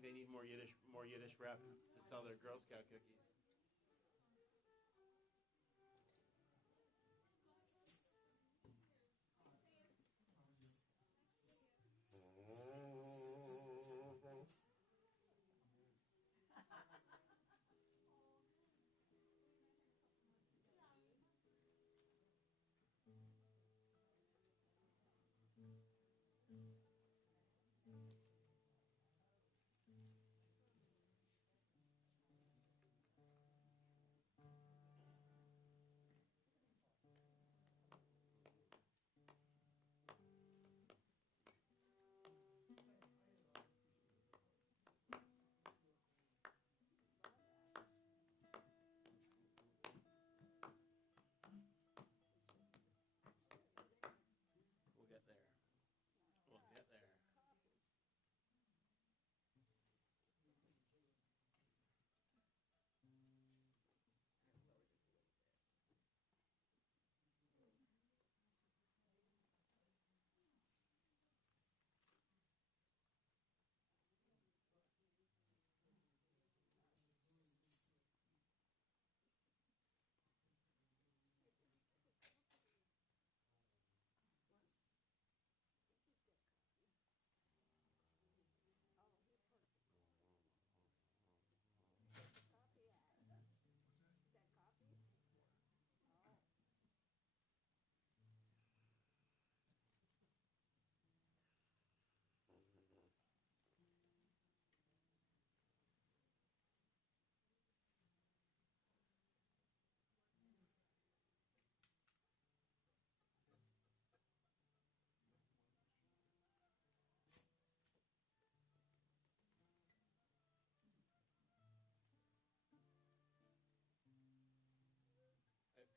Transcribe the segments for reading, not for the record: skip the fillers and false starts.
think they need more Yiddish rep to sell their Girl Scout cookies.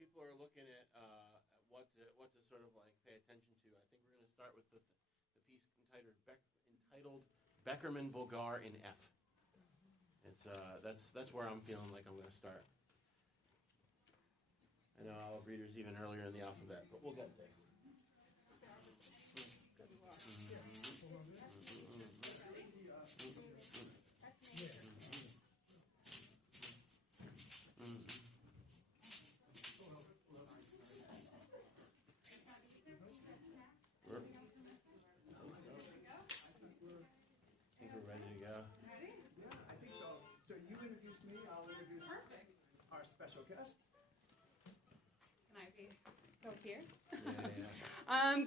People are looking at what to sort of like pay attention to. I think we're going to start with the piece entitled Beckerman Bulgar in F. It's that's where I'm feeling like I'm going to start. I know I'll have readers even earlier in the alphabet, but we'll get there. Here.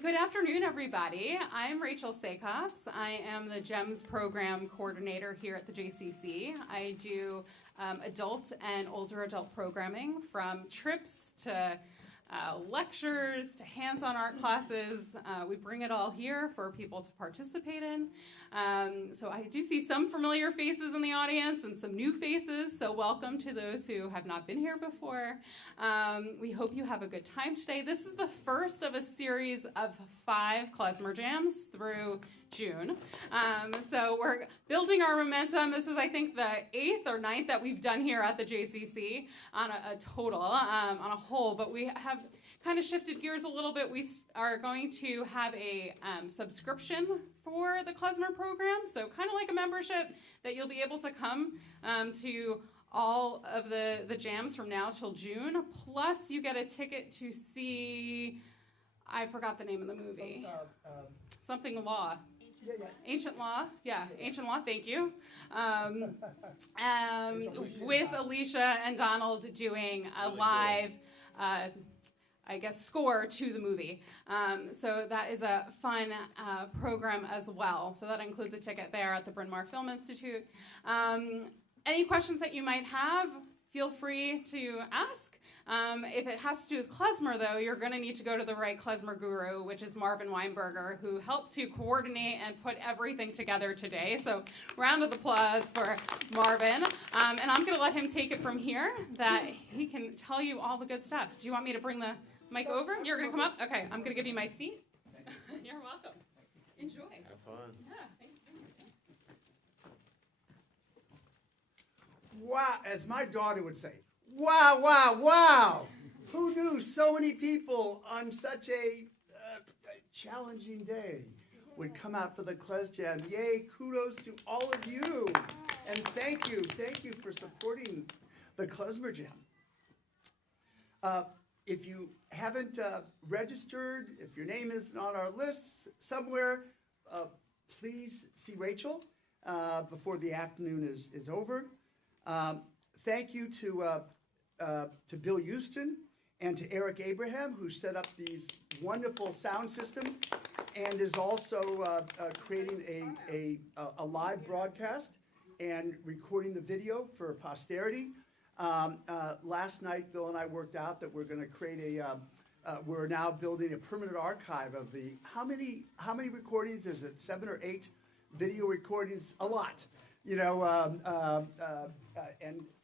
Good afternoon, everybody. I'm Rachel Sakoffs. I am the GEMS program coordinator here at the JCC. I do adult and older adult programming, from trips to lectures to hands-on art classes. We bring it all here for people to participate in. So I do see some familiar faces in the audience and some new faces, so welcome to those who have not been here before. We hope you have a good time today. This is the first of a series of 5 Klezmer Jams through June. So we're building our momentum. This is, I think, the 8th or 9th that we've done here at the JCC on a total, on a whole, but we have kind of shifted gears a little bit. We are going to have a subscription for the Klezmer program, so kind of like a membership that you'll be able to come to all of the jams from now till June, plus you get a ticket to see, I forgot the name of the movie. Something Law. Ancient Law, Ancient Law, thank you. With Alicia and Donald doing a live, score to the movie. So that is a fun program as well. So that includes a ticket there at the Bryn Mawr Film Institute. Any questions that you might have, feel free to ask. If it has to do with Klezmer, though, you're going to need to go to the right Klezmer guru, which is Marvin Weinberger, who helped to coordinate and put everything together today. So round of applause for Marvin. And I'm going to let him take it from here, that he can tell you all the good stuff. Do you want me to bring the mic over? You're going to come up? Okay, I'm going to give you my seat. You're welcome. Enjoy. Have fun. Yeah, thank you. Wow, as my daughter would say, wow, wow, wow. Who knew so many people on such a challenging day would come out for the Klezmer Jam. Yay, kudos to all of you. And thank you for supporting the Klezmer Jam. If you haven't registered, if your name isn't on our list somewhere, please see Rachel before the afternoon is over. Thank you to Bill Houston and to Eric Abraham, who set up these wonderful sound system and is also creating a live broadcast and recording the video for posterity. Last night, Bill and I worked out that we're going to create we're now building a permanent archive of the, how many recordings is it? 7 or 8 video recordings? A lot, you know,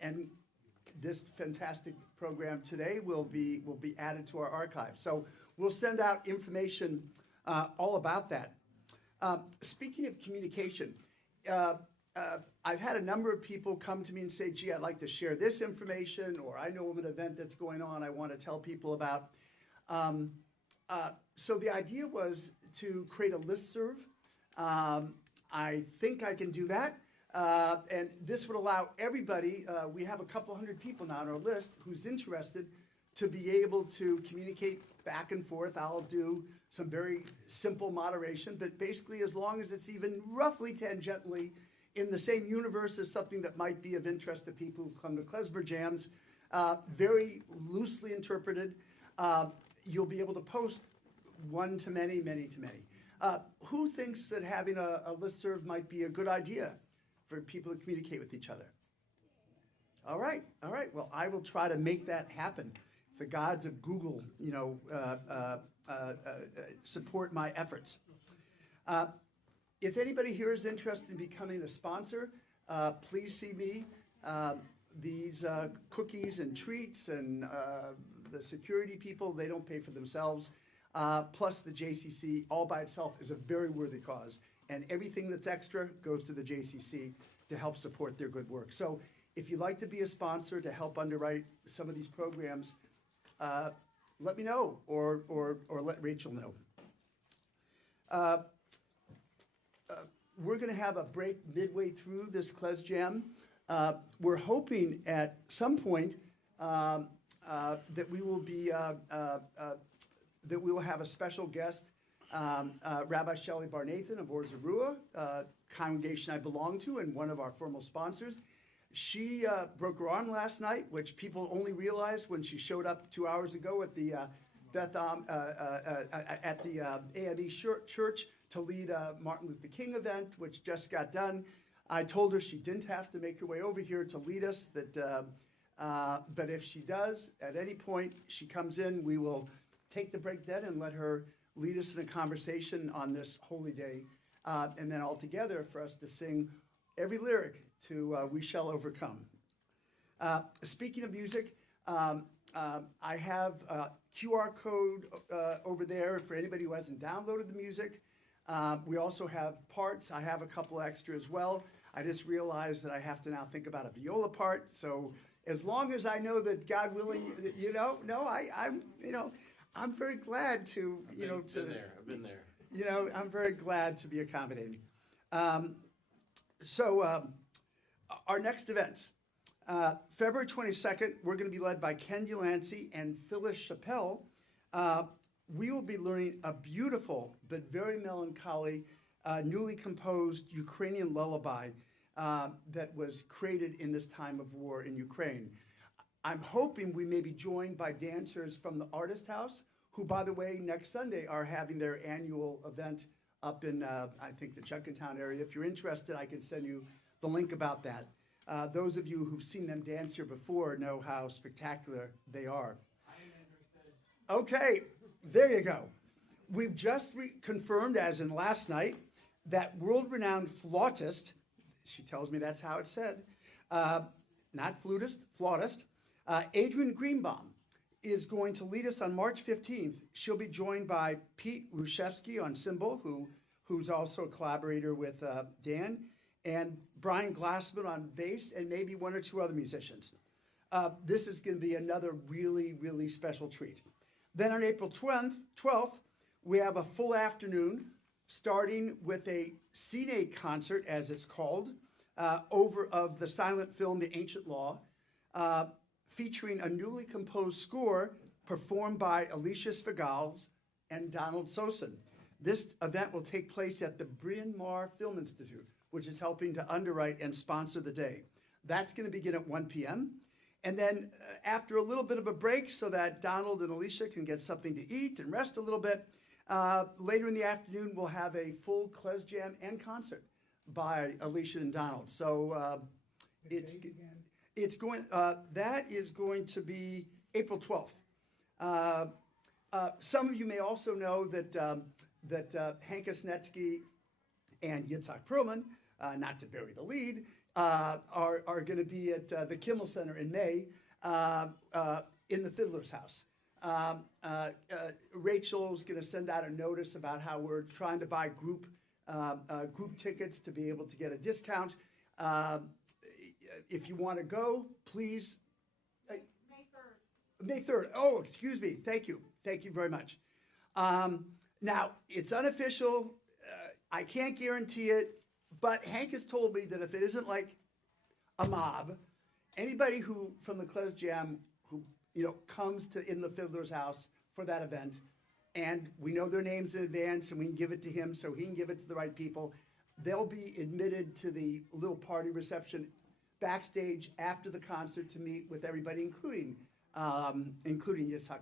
and this fantastic program today will be added to our archive. So we'll send out information all about that. Speaking of communication, I've had a number of people come to me and say, gee, I'd like to share this information, or I know of an event that's going on I want to tell people about. So the idea was to create a listserv. I think I can do that. And this would allow everybody, we have a couple hundred people now on our list who's interested, to be able to communicate back and forth. I'll do some very simple moderation, but basically as long as it's even roughly tangentially in the same universe as something that might be of interest to people who come to Klezmer Jams, very loosely interpreted, you'll be able to post one to many, many to many. Who thinks that having a listserv might be a good idea for people to communicate with each other? All right. Well, I will try to make that happen. The gods of Google, you know, support my efforts. If anybody here is interested in becoming a sponsor, please see me. These cookies and treats and the security people, they don't pay for themselves. Plus the JCC all by itself is a very worthy cause. And everything that's extra goes to the JCC to help support their good work. So if you'd like to be a sponsor to help underwrite some of these programs, let me know or let Rachel know. We're going to have a break midway through this Klez Jam. We're hoping at some point that we will be that we will have a special guest, Rabbi Shelley Barnathan of Or Zarua, congregation I belong to and one of our formal sponsors. She broke her arm last night, which people only realized when she showed up 2 hours ago at the AME Church to lead a Martin Luther King event, which just got done. I told her she didn't have to make her way over here to lead us, but if she does, at any point she comes in, we will take the break then and let her lead us in a conversation on this holy day, and then all together for us to sing every lyric to We Shall Overcome. Speaking of music, I have a QR code over there for anybody who hasn't downloaded the music. We also have parts. I have a couple extra as well. I just realized that I have to now think about a viola part. So as long as I know that God willing, you know, no, I'm very glad to, I've been there. You know, I'm very glad to be accommodating. Our next events, February 22nd, we're going to be led by Ken Delancey and Phyllis Chappelle. We will be learning a beautiful but very melancholy, newly composed Ukrainian lullaby that was created in this time of war in Ukraine. I'm hoping we may be joined by dancers from the Artist House, who, by the way, next Sunday are having their annual event up in, I think, the Junkentown area. If you're interested, I can send you the link about that. Those of you who've seen them dance here before know how spectacular they are. I am interested. Okay, there you go. We've just confirmed, as in last night, that world-renowned flautist, she tells me that's how it's said, not flutist, flautist, Adrian Greenbaum is going to lead us on March 15th. She'll be joined by Pete Ruszewski on cymbal, who's also a collaborator with Dan, and Brian Glassman on bass, and maybe one or two other musicians. This is going to be another really, really special treat. Then on April 12th, we have a full afternoon starting with a cine concert, as it's called, of the silent film The Ancient Law, featuring a newly composed score performed by Alicia Svigals and Donald Sosin. This event will take place at the Bryn Mawr Film Institute, which is helping to underwrite and sponsor the day. That's going to begin at 1 p.m. And then after a little bit of a break so that Donald and Alicia can get something to eat and rest a little bit, later in the afternoon we'll have a full Klezmer Jam and concert by Alicia and Donald. So that is going to be April 12th. Some of you may also know that Hanka Snetsky and Yitzhak Perlman, not to bury the lead, are going to be at the Kimmel Center in May in the Fiddler's House. Rachel's going to send out a notice about how we're trying to buy group tickets to be able to get a discount. If you want to go, please. May 3rd. Oh, excuse me. Thank you. Thank you very much. Now, it's unofficial. I can't guarantee it, but Hank has told me that if it isn't like a mob, anybody who from the Klezmer Jam who comes to in the Fiddler's House for that event, and we know their names in advance, and we can give it to him so he can give it to the right people, they'll be admitted to the little party reception backstage after the concert to meet with everybody, including Yitzhak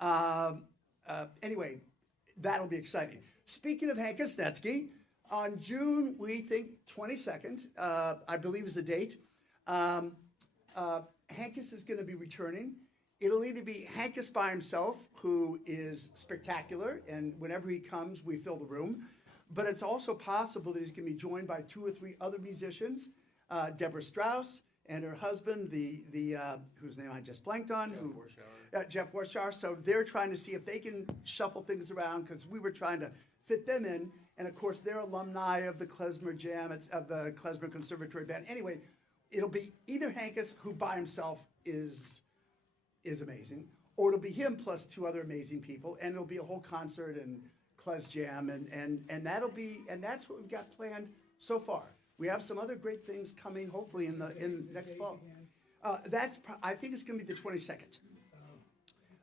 Perlman. Anyway, that'll be exciting. Speaking of Hanka Snetsky, on June, we think 22nd, I believe is the date, Hankus is going to be returning. It'll either be Hankus by himself, who is spectacular, and whenever he comes, we fill the room. But it's also possible that he's going to be joined by 2 or 3 other musicians, Deborah Strauss and her husband, whose name I just blanked on, Jeff Warshauer. So they're trying to see if they can shuffle things around, because we were trying to fit them in. And of course, they're alumni of the Klezmer Jam, of the Klezmer Conservatory Band. Anyway, it'll be either Hankus, who by himself is amazing, or it'll be him plus 2 other amazing people, and it'll be a whole concert and Klezmer Jam, and that's what we've got planned so far. We have some other great things coming, hopefully in next fall. I think it's going to be the 22nd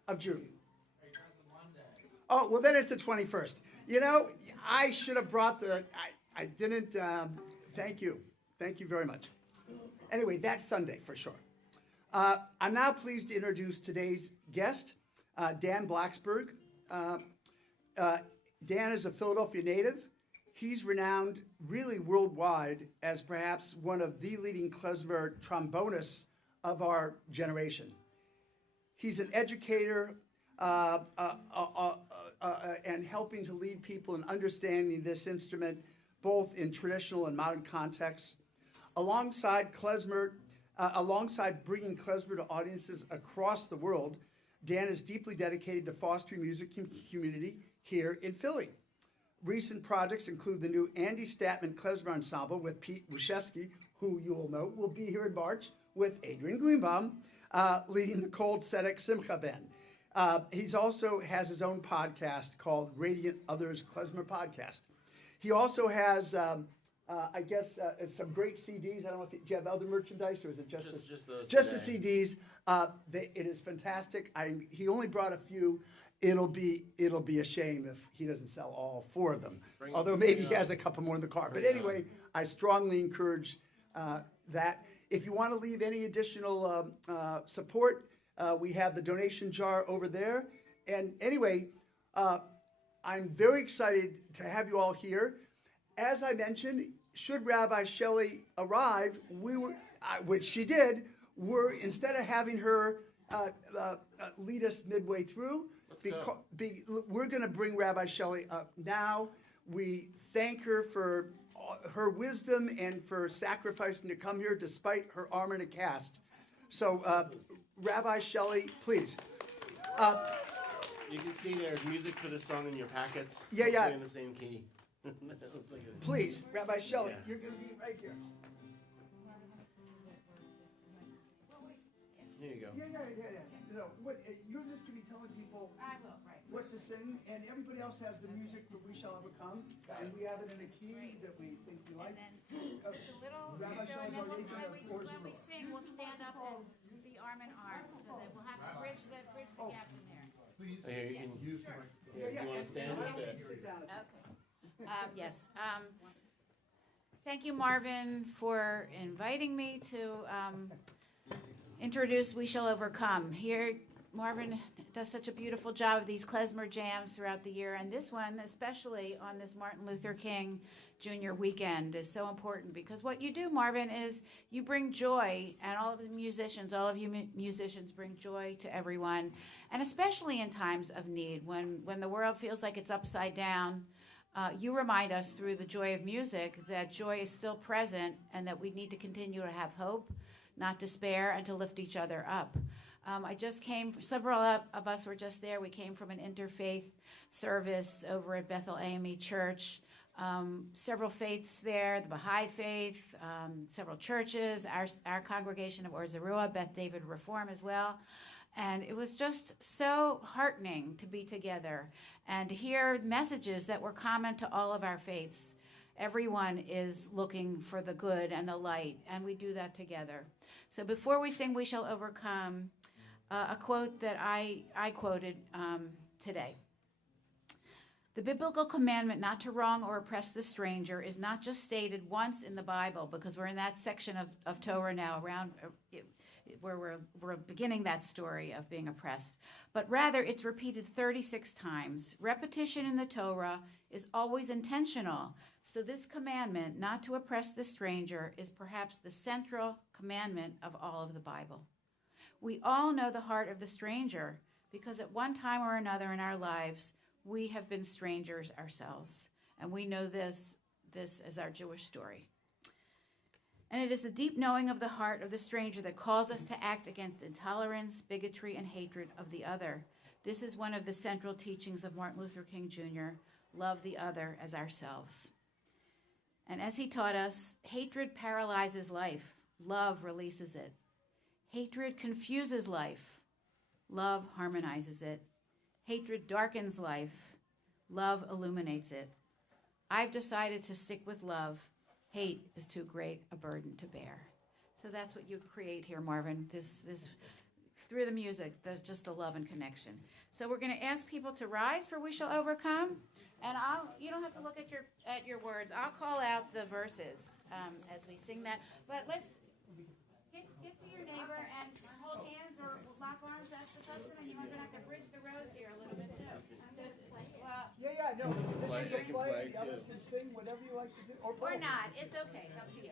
of June. Oh, well, then it's the 21st. I should have brought I didn't. Thank you. Thank you very much. Anyway, that's Sunday for sure. I'm now pleased to introduce today's guest, Dan Blacksberg. Dan is a Philadelphia native. He's renowned really worldwide as perhaps one of the leading klezmer trombonists of our generation. He's an educator and helping to lead people in understanding this instrument, both in traditional and modern contexts. Alongside bringing klezmer to audiences across the world, Dan is deeply dedicated to fostering music community here in Philly. Recent projects include the new Andy Statman Klezmer Ensemble with Pete Wuszewski, who you will know will be here in March, with Adrian Greenbaum leading the Cold Tzedek Simcha Band. He's also has his own podcast called Radiant Others Klezmer Podcast. He also has, some great CDs. I don't know if do you have other merchandise, or is it just those? Just the CDs. It is fantastic. He only brought a few. It'll be a shame if he doesn't sell all 4 of them. Although maybe he has a couple more in the car. But anyway, I strongly encourage that. If you want to leave any additional support, we have the donation jar over there. And anyway, I'm very excited to have you all here. As I mentioned, should Rabbi Shelley arrive, which she did, instead of having her lead us midway through, we're going to bring Rabbi Shelley up now. We thank her for her wisdom and for sacrificing to come here despite her armor in a cast. So, Rabbi Shelley, please. You can see there's music for this song in your packets. Yeah. In the same key. Please, Rabbi Shelley, you're going to be right here. Here you go. Yeah. You're just going to be telling people what to sing, and everybody else has the music for We Shall Overcome, and we have it in a key that we think you like. And then just a little, Rabbi so and then Shalom when Aleichem, we sing, we'll stand up and be arm in arm, so that we'll have to bridge the gap in there. Here, you can use the Yeah, You want to stand or I don't sit? need to sit down. Okay. Yes. Thank you, Marvin, for inviting me to introduce We Shall Overcome. Here, Marvin does such a beautiful job of these Klezmer Jams throughout the year, and this one, especially on this Martin Luther King Jr. weekend, is so important because what you do, Marvin, is you bring joy, and all of you musicians bring joy to everyone, and especially in times of need, when the world feels like it's upside down. You remind us through the joy of music that joy is still present and that we need to continue to have hope, not despair, and to lift each other up. I just came, several of us were just there. We came from an interfaith service over at Bethel AME Church. Several faiths there, the Baha'i faith, several churches, our congregation of Or Zarua, Beth David Reform as well. And it was just so heartening to be together and to hear messages that were common to all of our faiths. Everyone is looking for the good and the light, and we do that together. So before we sing We Shall Overcome, a quote that I quoted today. The biblical commandment not to wrong or oppress the stranger is not just stated once in the Bible, because we're in that section of Torah now around where we're beginning that story of being oppressed, but rather it's repeated 36 times. Repetition in the Torah is always intentional. So this commandment not to oppress the stranger is perhaps the central commandment of all of the Bible. We all know the heart of the stranger because at one time or another in our lives, we have been strangers ourselves. And we know this as our Jewish story. And it is the deep knowing of the heart of the stranger that calls us to act against intolerance, bigotry, and hatred of the other. This is one of the central teachings of Martin Luther King Jr., love the other as ourselves. And as he taught us, hatred paralyzes life. Love releases it. Hatred confuses life. Love harmonizes it. Hatred darkens life. Love illuminates it. I've decided to stick with love. Hate is too great a burden to bear. So that's what you create here, Marvin, this through the music, just the love and connection. So we're going to ask people to rise for We Shall Overcome. And you don't have to look at your words. I'll call out the verses as we sing that. But let's get to your neighbor and hold hands or lock arms. That's the custom. And you're going to have to bridge the rows here a little bit too. So, No, the musicians will play, the others can sing, whatever you like to do. Or or not. It's okay. It's up to you.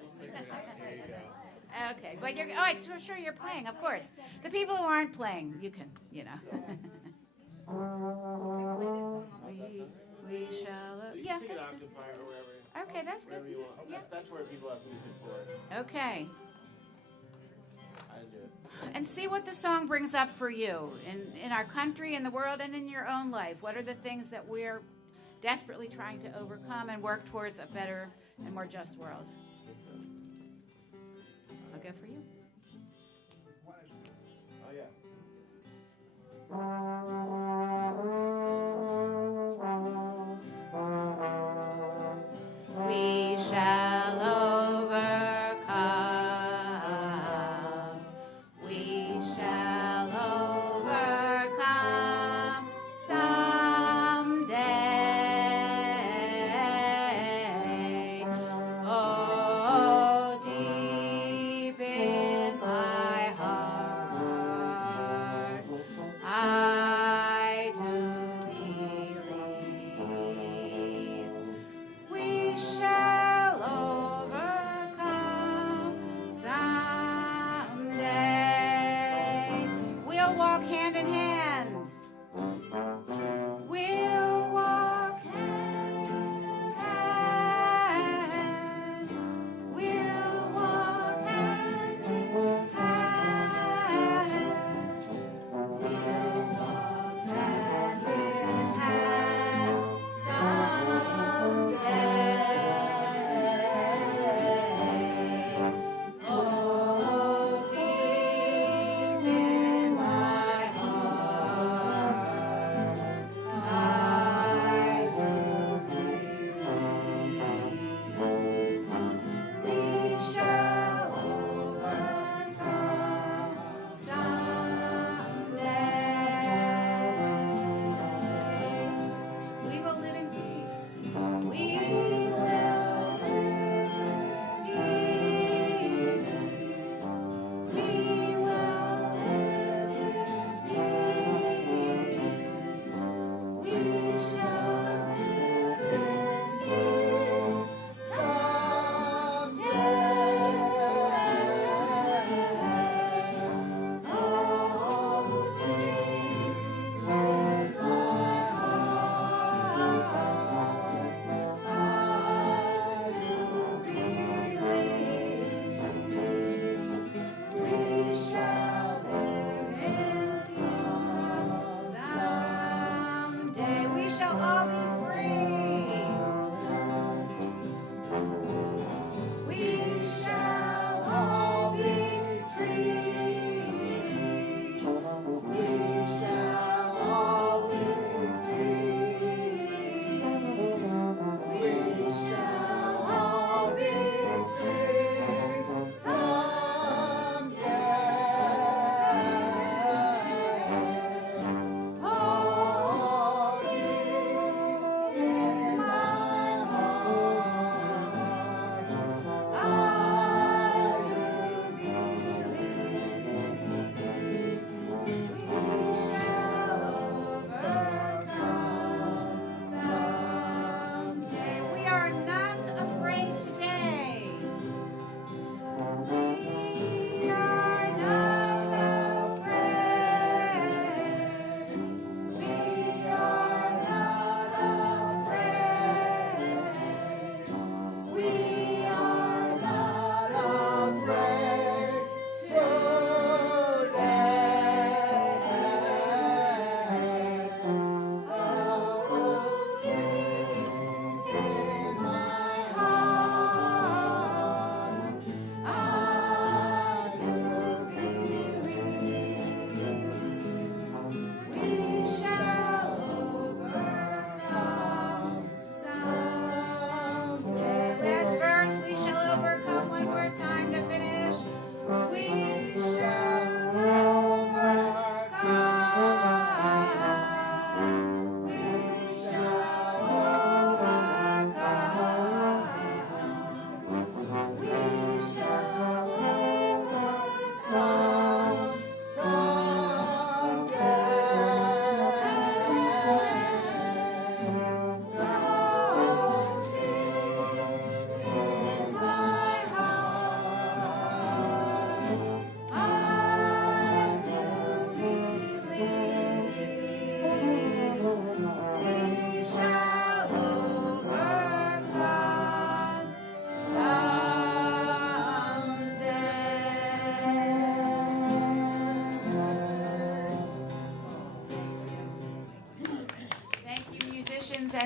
Okay, but you're all right. So sure, you're playing, of course. The people who aren't playing, you can, we shall. Yeah. Sing an octave or wherever. Okay, that's good. Wherever you want. Yeah. That's where people have music for it. Okay. I do it. And see what the song brings up for you in our country, in the world, and in your own life. What are the things that we're desperately trying to overcome and work towards a better and more just world? I'll go for you. Oh, yeah. We shall overcome. We shall overcome someday. Oh, deep in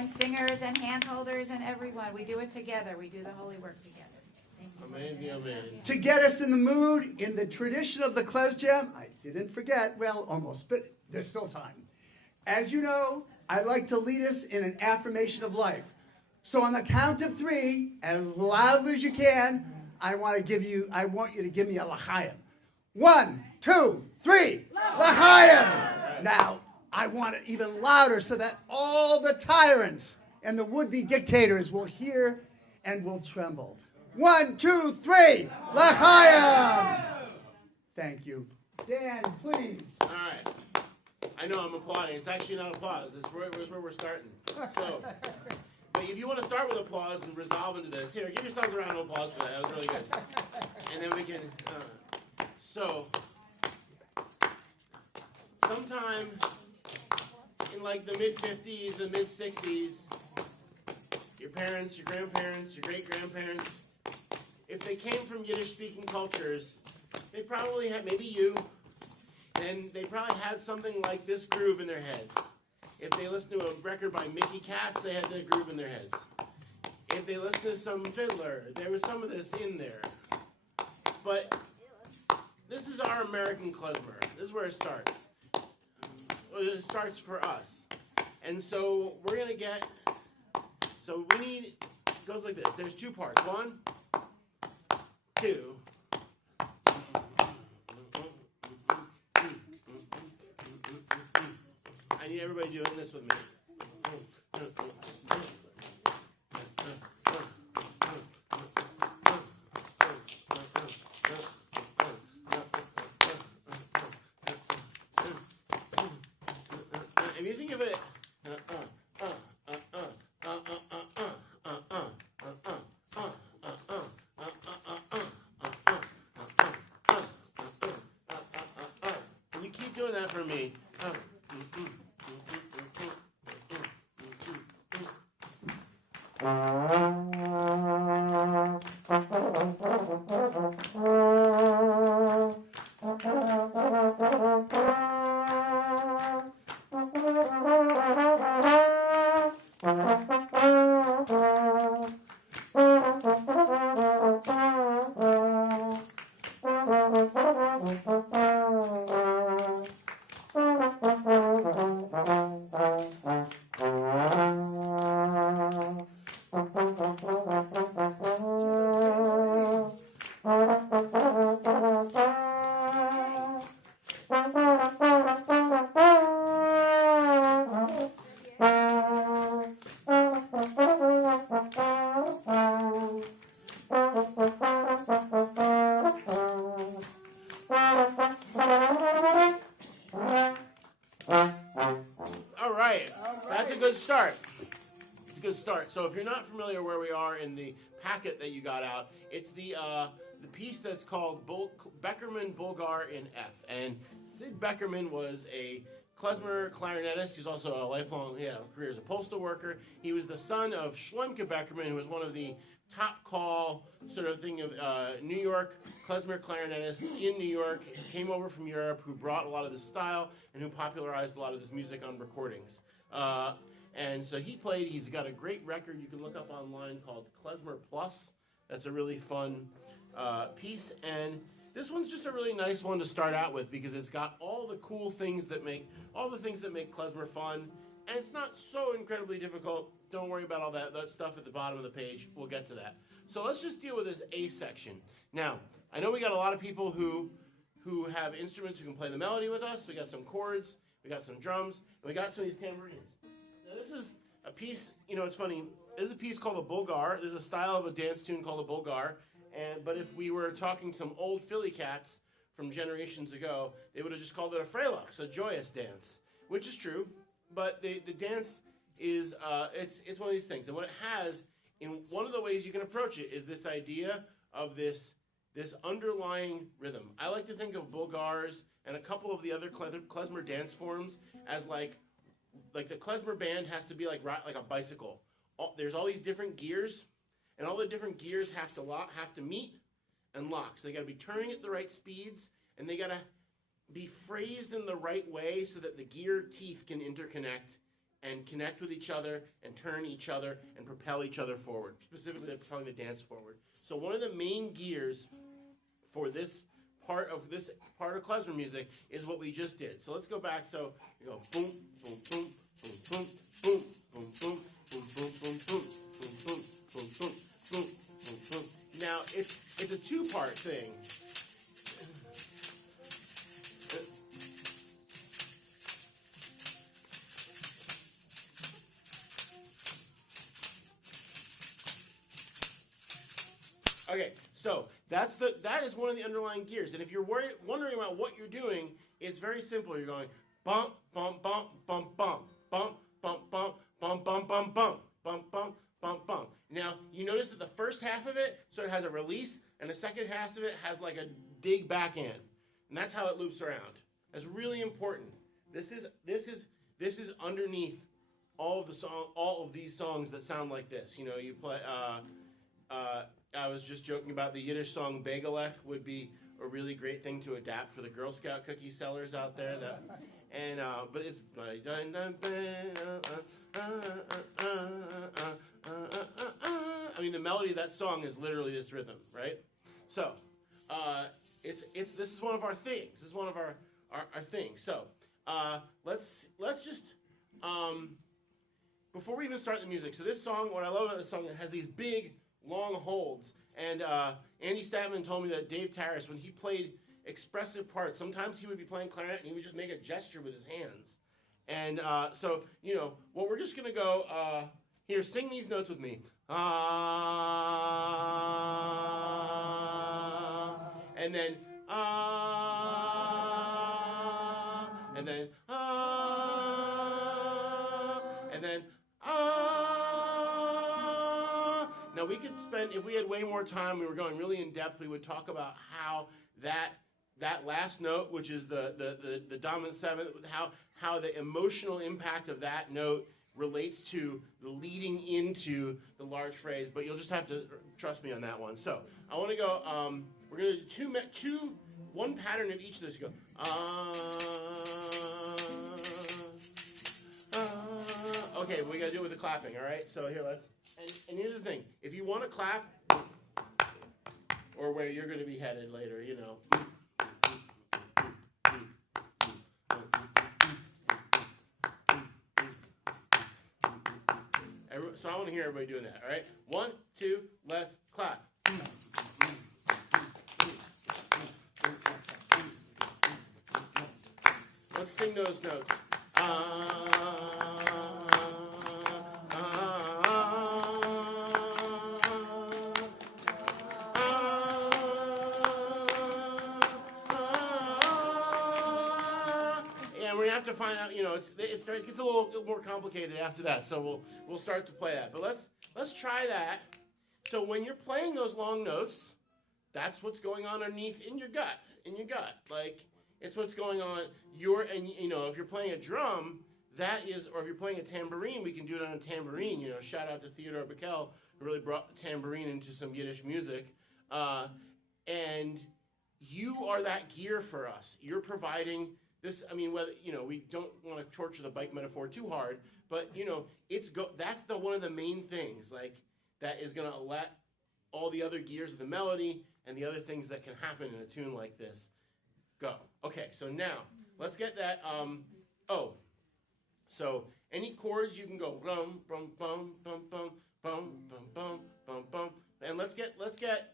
and singers and hand holders and everyone. We do it together. We do the holy work together. Thank you. Amen, amen. To get us in the mood, in the tradition of the Klezmer Jam, I didn't forget, well, almost, but there's still time. As you know, I like to lead us in an affirmation of life. So on the count of 3, as loudly as you can, I want you to give me a l'chaim. 1, 2, 3, l'chaim! Now, I want it even louder so that all the tyrants and the would-be dictators will hear and will tremble. 1, 2, 3, l'chaim! Thank you. Dan, please. All right. I know I'm applauding. It's actually not applause. This is where we're starting. So, but if you want to start with applause and resolve into this, here, give yourselves a round of applause for that. That was really good. And then we can. So, sometime in like the mid-50s, the mid-60s, your parents, your grandparents, your great-grandparents, if they came from Yiddish-speaking cultures, they probably had, maybe you, and they probably had something like this groove in their heads. If they listened to a record by Mickey Katz, they had the groove in their heads. If they listened to some fiddler, there was some of this in there. But this is our American klezmer. This is where it starts. It starts for us. And so we're going to get, so we need, it goes like this. There's 2 parts. 1, 2. I need everybody doing this with me. If you think of it, and you keep doing that for me. All right, that's a good start. It's a good start. So if you're not familiar where we are in the packet that you got out, it's the piece that's called Beckerman Bulgar in F. And Sid Beckerman was a klezmer clarinetist. He's also a lifelong career as a postal worker. He was the son of Shloimke Beckerman, who was one of the top call sort of thing of New York klezmer clarinetists in New York, who came over from Europe, who brought a lot of this style and who popularized a lot of this music on recordings. And so he's got a great record you can look up online called Klezmer Plus. That's a really fun piece. And this one's just a really nice one to start out with because it's got all the cool things that make klezmer fun. And it's not so incredibly difficult. Don't worry about all that stuff at the bottom of the page. We'll get to that. So let's just deal with this A section. Now, I know we got a lot of people who have instruments who can play the melody with us. We got some chords, we got some drums, and we got some of these tambourines. Now this is a piece, it's funny, this is a piece called a Bulgar. There's a style of a dance tune called a Bulgar. But if we were talking to some old Philly cats from generations ago, they would have just called it a freilach, a joyous dance, which is true. But the dance is, it's one of these things. And what it has, in one of the ways you can approach it, is this idea of this underlying rhythm. I like to think of Bulgars and a couple of the other klezmer dance forms as like the klezmer band has to be like a bicycle. There's all these different gears, and all the different gears have to meet and lock. So they got to be turning at the right speeds, and they got to be phrased in the right way so that the gear teeth can interconnect and connect with each other and turn each other and propel each other forward. Specifically, they're propelling the dance forward. So one of the main gears for this part of klezmer music is what we just did. So let's go back. So you go boom, boom, boom, boom, boom, boom, boom, boom, boom, boom, boom, boom, boom, boom, boom, boom, boom, boom, boom. Now it's a two-part thing. Okay, so that is one of the underlying gears. And if you're wondering about what you're doing, it's very simple. You're going bump, bump, bump, bump, bump, bump, bump, bump, bump, bump, bump, bump, bump, bump, bump, bump. Now, you notice that the first half of it sort of has a release, and the second half of it has like a dig back in. And that's how it loops around. That's really important. This is underneath all of these songs that sound like this. You know, you play I was just joking about the Yiddish song Begelech would be a really great thing to adapt for the Girl Scout cookie sellers out there. But it's I mean, the melody of that song is literally this rhythm, right? So this is one of our things. This is one of our things. So let's just before we even start the music. So this song, what I love about this song, it has these big long holds, and Andy Statman told me that Dave Tarras, when he played expressive parts, sometimes he would be playing clarinet and he would just make a gesture with his hands. And so, you know, what we're just gonna go here, sing these notes with me. And then and then and then Now we could spend, if we had way more time, we were going really in depth, we would talk about how that last note, which is the dominant seventh, how the emotional impact of that note relates to the leading into the large phrase, but you'll just have to trust me on that one. So I want to go, we're going to do one pattern of each of those. You go, okay, we got to do it with the clapping, all right? So here, let's, and here's the thing. If you want to clap, or where you're going to be headed later, you know. So I want to hear everybody doing that, all right? 1, 2, let's clap. Let's sing those notes. To find out, you know, it gets a little more complicated after that, so we'll start to play that. But let's try that. So when you're playing those long notes, that's what's going on underneath in your gut. Like, it's what's going on. And you know, if you're playing a drum, that is, or if you're playing a tambourine, we can do it on a tambourine. You know, shout out to Theodore Bickel, who really brought the tambourine into some Yiddish music. And you are that gear for us. You're providing this. I mean, whether, you know, we don't want to torture the bike metaphor too hard, but, you know, that's one of the main things, like, that is going to let all the other gears of the melody and the other things that can happen in a tune like this go. Okay, so now let's get that. So any chords you can go bum bum bum bum bum bum bum bum bum bum, and let's get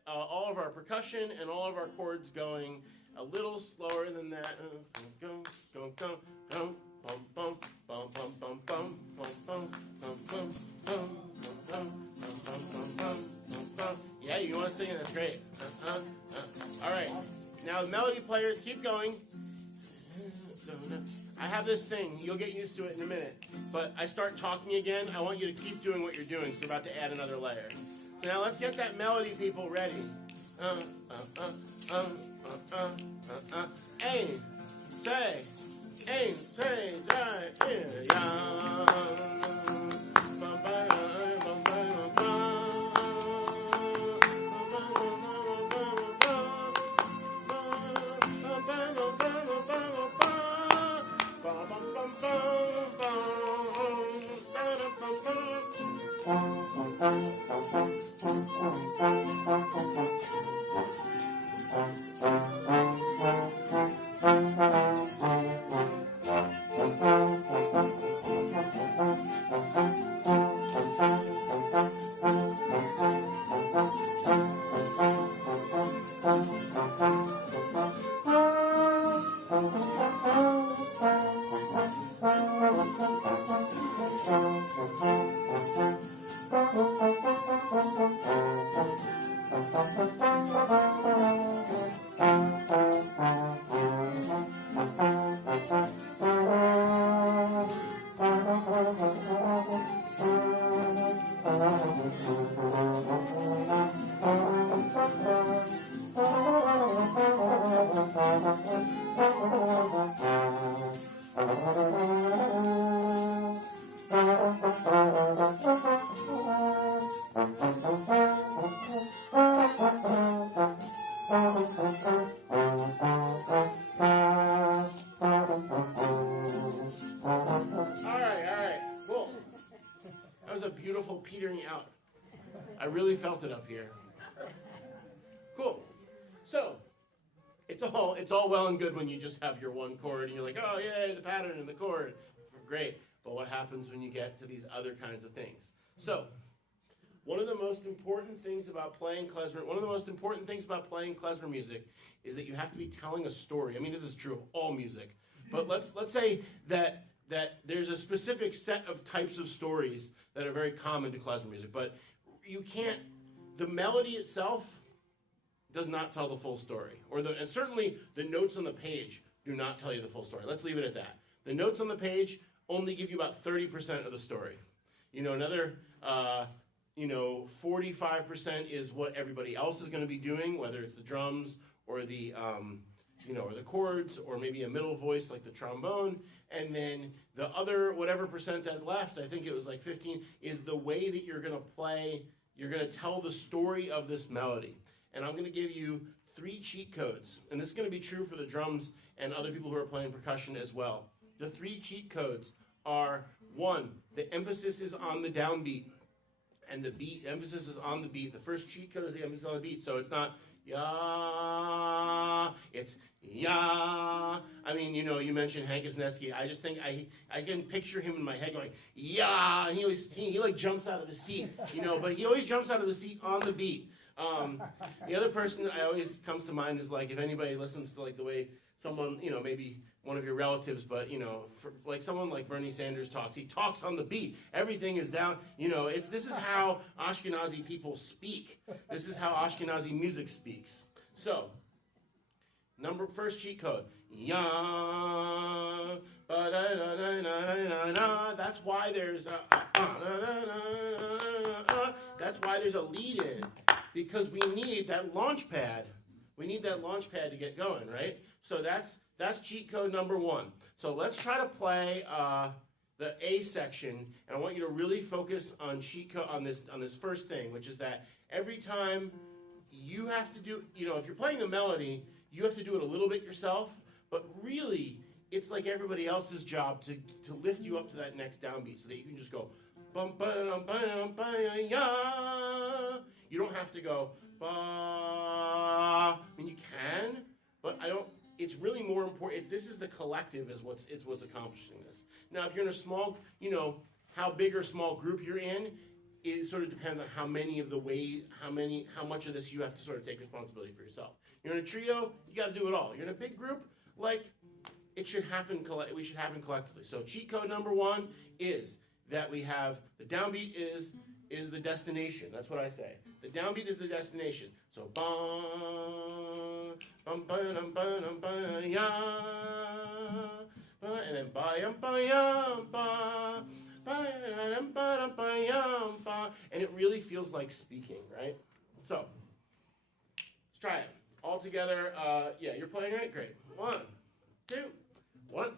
all of our percussion and all of our chords going a little slower than that. Go go go go bum bum bum bum bum bum bum bum bum bum bum bum bum bum. Yeah, you want to sing it? That's great. All right. Now, melody players, keep going. I have this thing. You'll get used to it in a minute. But I start talking again. I want you to keep doing what you're doing. So we're about to add another layer. So now let's get that melody, people, ready. Ein, say, Petering out. I really felt it up here. Cool. So, it's all well and good when you just have your one chord and you're like, oh yay, the pattern and the chord. Great. But what happens when you get to these other kinds of things? So, one of the most important things about playing klezmer music is that you have to be telling a story. I mean, this is true of all music. But let's say that there's a specific set of types of stories that are very common to klezmer music, but you can't, the melody itself does not tell the full story. And certainly the notes on the page do not tell you the full story. Let's leave it at that. The notes on the page only give you about 30% of the story. Another 45% is what everybody else is going to be doing, whether it's the drums or the or the chords, or maybe a middle voice like the trombone, and then the other whatever percent that left, I think it was like 15, is the way that you're going to play, you're going to tell the story of this melody. And I'm going to give you 3 cheat codes, and this is going to be true for the drums and other people who are playing percussion as well. The 3 cheat codes are, 1, the emphasis is on the downbeat, and the beat, emphasis is on the beat. The first cheat code is the emphasis on the beat, so it's not ya, it's ya. I mean, you mentioned Hank Isnetsky. I just think I can picture him in my head going ya, and he like jumps out of the seat, but he always jumps out of the seat on the beat. The other person that always comes to mind is like if anybody listens to like the way someone, maybe one of your relatives, but for like someone like Bernie Sanders talks, he talks on the beat. Everything is down, this is how Ashkenazi people speak. This is how Ashkenazi music speaks. So, first cheat code. Ya, ba da da da da da. That's why there's a lead in, because we need that launch pad. We need that launch pad to get going, right? So that's cheat code number 1. So let's try to play the A section, and I want you to really focus on cheat code on this first thing, which is that every time you have to do, if you're playing the melody, you have to do it a little bit yourself, but really it's like everybody else's job to lift you up to that next downbeat so that you can just go bum ba dum ba ya. You don't have to go ba. I mean, you can, but I don't. It's really more important. This is the collective is what's accomplishing this. Now, if you're in a small, how big or small group you're in, it sort of depends on how much of this you have to sort of take responsibility for yourself. You're in a trio, you got to do it all. You're in a big group, like it should happen. We should happen collectively. So cheat code number 1 is that we have the downbeat is the destination. That's what I say. The downbeat is the destination. So bum bum ba dum ba ya, and then ba yum ba yum ba ba dum ba yum ba, and it really feels like speaking, right? So let's try it all together. Yeah, you're playing right. Great. 1, 2, 1.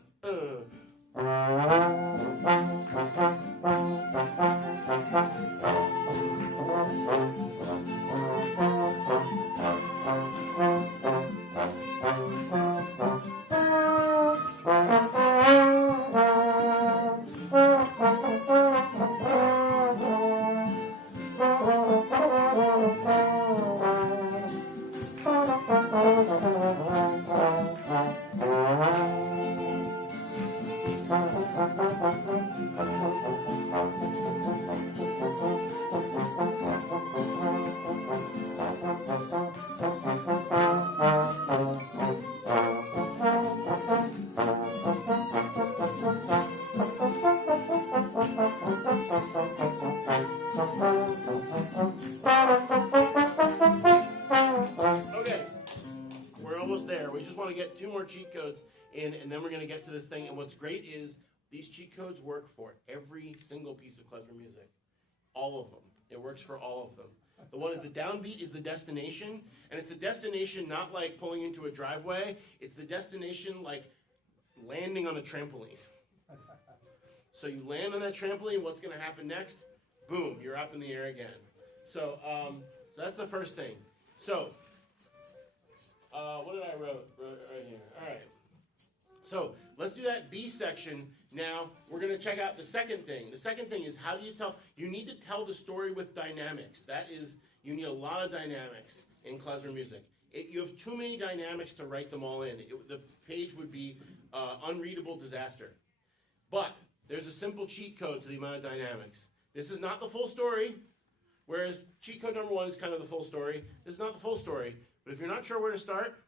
We just want to get 2 more cheat codes in, and then we're going to get to this thing. And what's great is these cheat codes work for every single piece of klezmer music. All of them. It works for all of them. The one at the downbeat is the destination, and it's the destination not like pulling into a driveway. It's the destination like landing on a trampoline. So you land on that trampoline, what's going to happen next? Boom, you're up in the air again. So that's the first thing. So, what did I wrote right here? All right. So let's do that B section. Now we're going to check out the second thing. The second thing is, how do you tell? You need to tell the story with dynamics. That is, you need a lot of dynamics in klezmer music. You have too many dynamics to write them all in. The page would be unreadable disaster. But there's a simple cheat code to the amount of dynamics. This is not the full story, whereas cheat code number 1 is kind of the full story. This is not the full story, but if you're not sure where to start,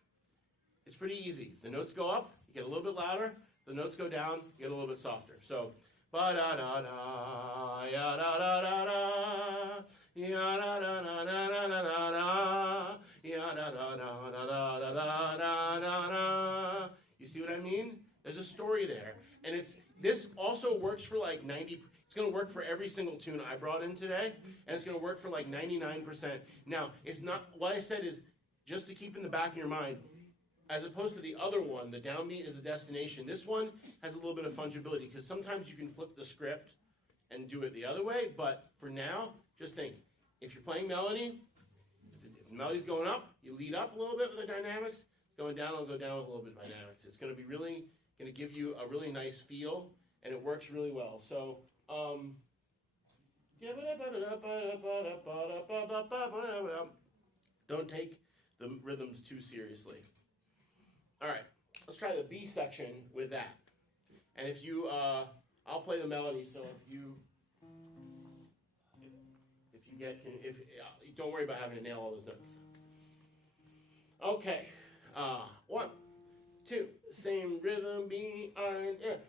it's pretty easy. The notes go up, you get a little bit louder. The notes go down, you get a little bit softer. So, ba-da-da-da, ya-da-da-da-da, ya-da-da-da-da-da-da-da, ya-da-da-da-da-da-da-da-da. You see what I mean? There's a story there. And this also works for like 90%. It's going to work for every single tune I brought in today, and it's going to work for like 99%. Now, it's not, what I said is just to keep in the back of your mind, as opposed to the other one, the downbeat is the destination. This one has a little bit of fungibility because sometimes you can flip the script and do it the other way, but for now, just think, if you're playing melody, if the melody's going up, you lead up a little bit with the dynamics. Going down, it'll go down with a little bit of dynamics. It's going to be really, going to give you a really nice feel, and it works really well. So, don't take the rhythms too seriously. All right, let's try the B section with that. And if you, I'll play the melody. So don't worry about having to nail all those notes. Okay, 1, 2, same rhythm, B, R, and F.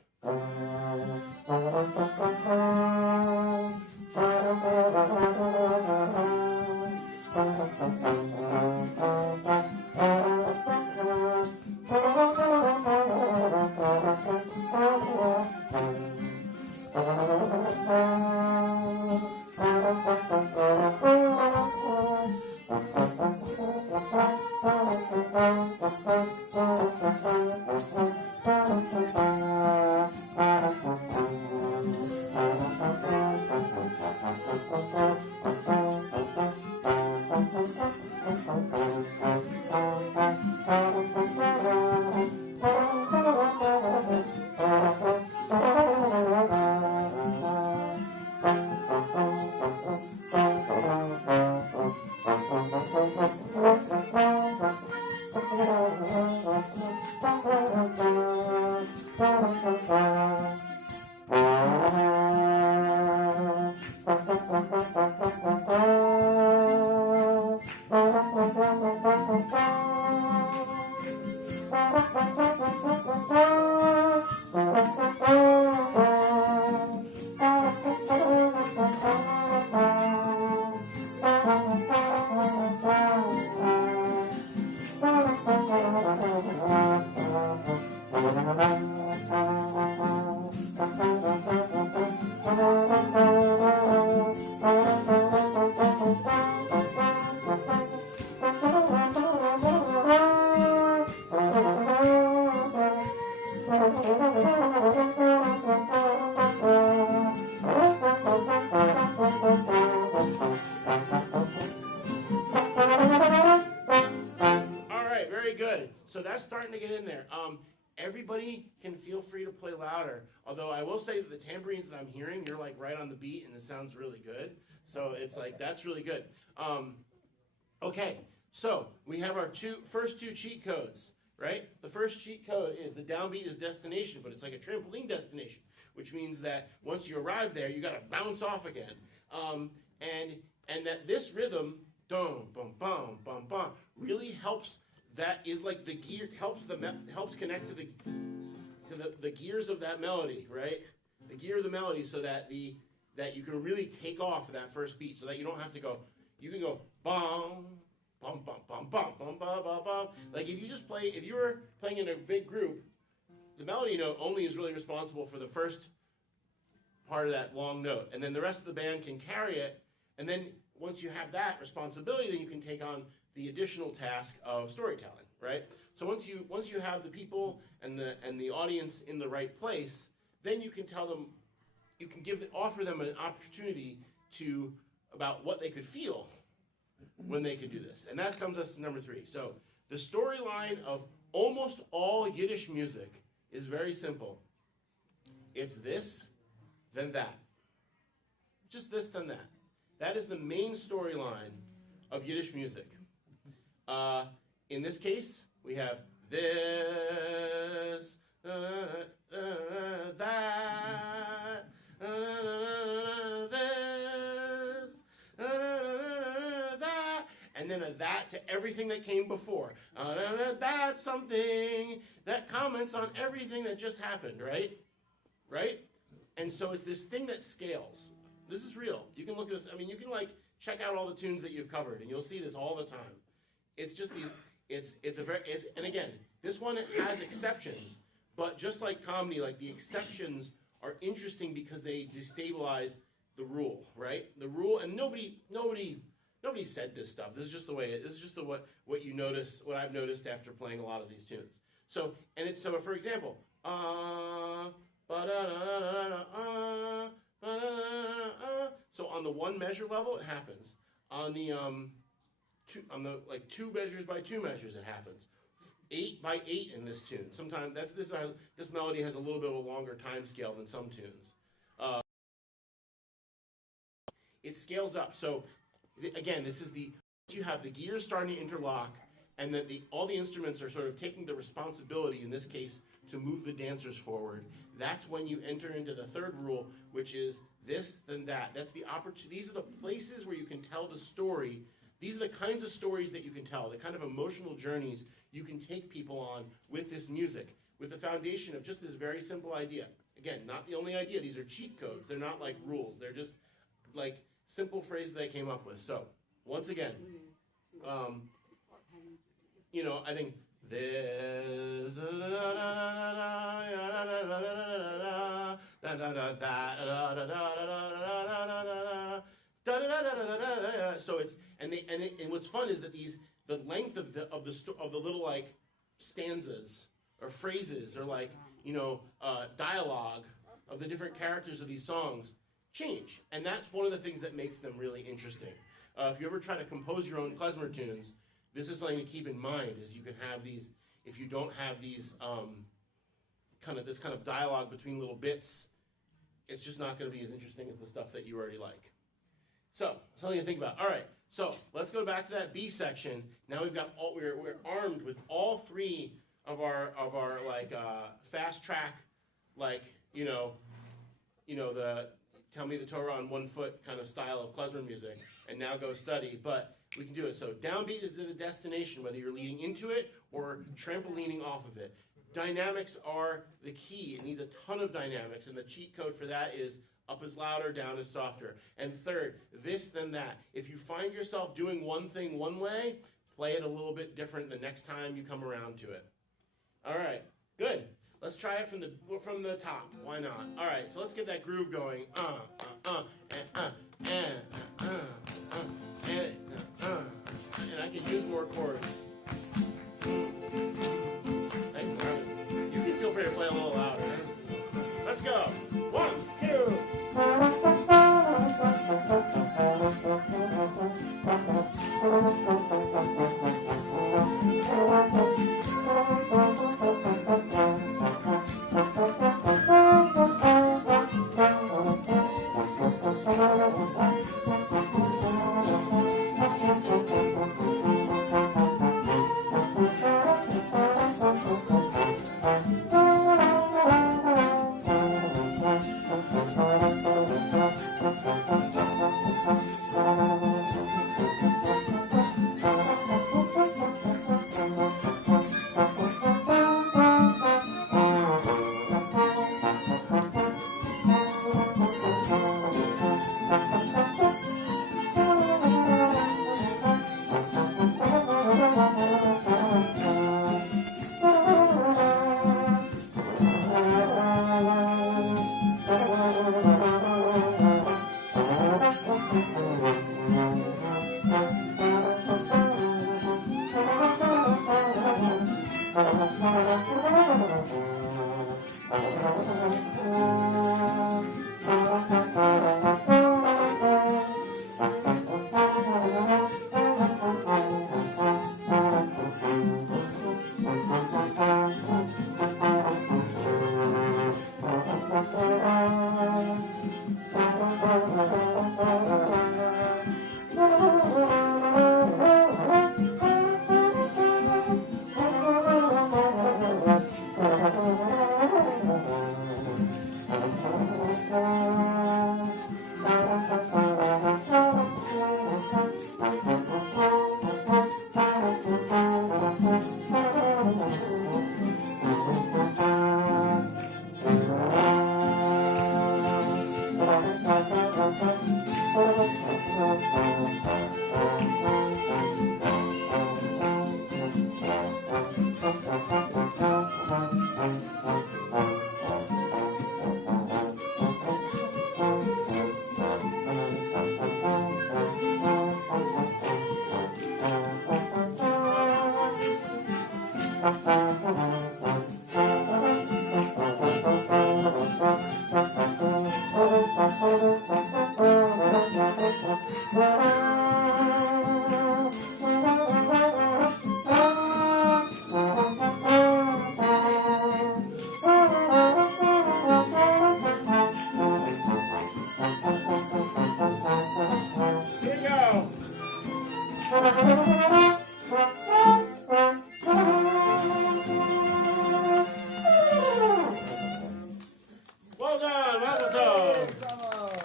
Starting to get in there. Everybody can feel free to play louder, although I will say that the tambourines that I'm hearing, you're like right on the beat and it sounds really good. So it's like, that's really good. Okay, so we have our first two cheat codes, right? The first cheat code is the downbeat is destination, but it's like a trampoline destination, which means that once you arrive there, you got to bounce off again. And that this rhythm, dum, bum, bum, bum, bum, really helps. That is like the gear, helps connect to the gears of that melody, right? The gear of the melody, so that that you can really take off that first beat, so that you don't have to go. You can go bum, bum, bum, bum, bum, bum, bum, bum, bum. Like if you were playing in a big group, the melody note only is really responsible for the first part of that long note. And then the rest of the band can carry it. And then once you have that responsibility, then you can take on the additional task of storytelling, right? So once you have the people and the audience in the right place, then you can tell them, you can offer them an opportunity about what they could feel when they could do this. And that comes us to number 3. So the storyline of almost all Yiddish music is very simple. It's this, then that. Just this, then that. That is the main storyline of Yiddish music. In this case, we have this, that, this, that, and then a that to everything that came before. That's something that comments on everything that just happened, right? Right? And so it's this thing that scales. This is real. You can look at this. I mean, you can check out all the tunes that you've covered, and you'll see this all the time. It's just these. And again, this one has exceptions, but just like comedy, like the exceptions are interesting because they destabilize the rule, right? The rule, and nobody said this stuff. This is just the way it is. This is just what you notice, what I've noticed after playing a lot of these tunes. So for example, so on the 1 measure level, it happens. On the 2 measures by 2 measures, it happens. 8 by 8 in this tune. Sometimes this melody has a little bit of a longer time scale than some tunes. It scales up. So again, you have the gears starting to interlock, and that all the instruments are sort of taking the responsibility, in this case, to move the dancers forward. That's when you enter into the 3rd rule, which is this, then that. That's the opportunity. These are the places where you can tell the story. These are the kinds of stories that you can tell, the kind of emotional journeys you can take people on with this music, with the foundation of just this very simple idea. Again, not the only idea. These are cheat codes. They're not like rules. They're just like simple phrases that I came up with. So, once again, I think this, so it's and what's fun is that the length of the little stanzas or phrases or dialogue of the different characters of these songs change, and that's one of the things that makes them really interesting. If you ever try to compose your own klezmer tunes, this is something to keep in mind. Is you can have these, if you don't have these this kind of dialogue between little bits, it's just not going to be as interesting as the stuff that you already like. So, something to think about. All right, so let's go back to that B section. Now we're armed with all 3 of our fast track, the tell me the Torah on 1 foot kind of style of klezmer music, and now go study. But we can do it. So downbeat is the destination, whether you're leading into it or trampolining off of it. Dynamics are the key. It needs a ton of dynamics, and the cheat code for that is up is louder, down is softer. And 3rd, this, then that. If you find yourself doing one thing one way, play it a little bit different the next time you come around to it. All right, good. Let's try it from the top. Why not? All right, so let's get that groove going. And I can use more chords. Thanks, Marvin. You can feel free to play a little louder. Let's go. 1, 2.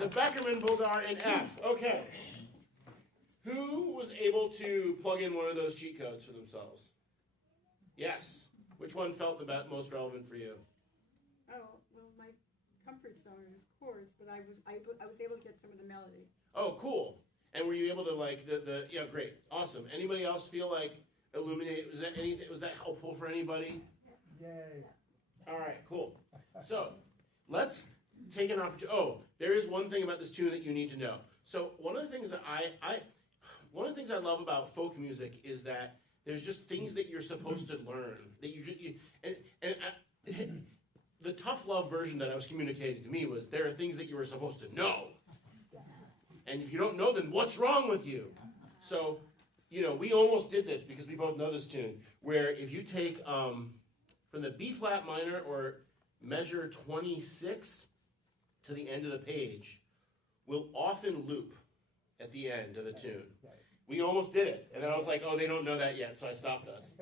the Beckerman Bulgar in F. Okay. Who was able to plug in one of those cheat codes for themselves? Yes. Which one felt the most relevant for you? Oh, well, my comfort zone is chords, but I was able to get some of the melody. Oh, cool. And were you able to yeah, great. Awesome. Anybody else feel like illuminate, was that helpful for anybody? Yay. All right, cool. So let's take an opportunity. Oh, there is one thing about this tune that you need to know. So one of the things that one of the things I love about folk music is that there's just things that you're supposed to learn that the tough love version that I was communicating to me was there are things that you were supposed to know, and if you don't know, then what's wrong with you? So, we almost did this because we both know this tune. Where if you take from the B flat minor or measure 26 to the end of the page, we'll often loop at the end of the tune. We almost did it, and then I was like, oh, they don't know that yet, so I stopped us.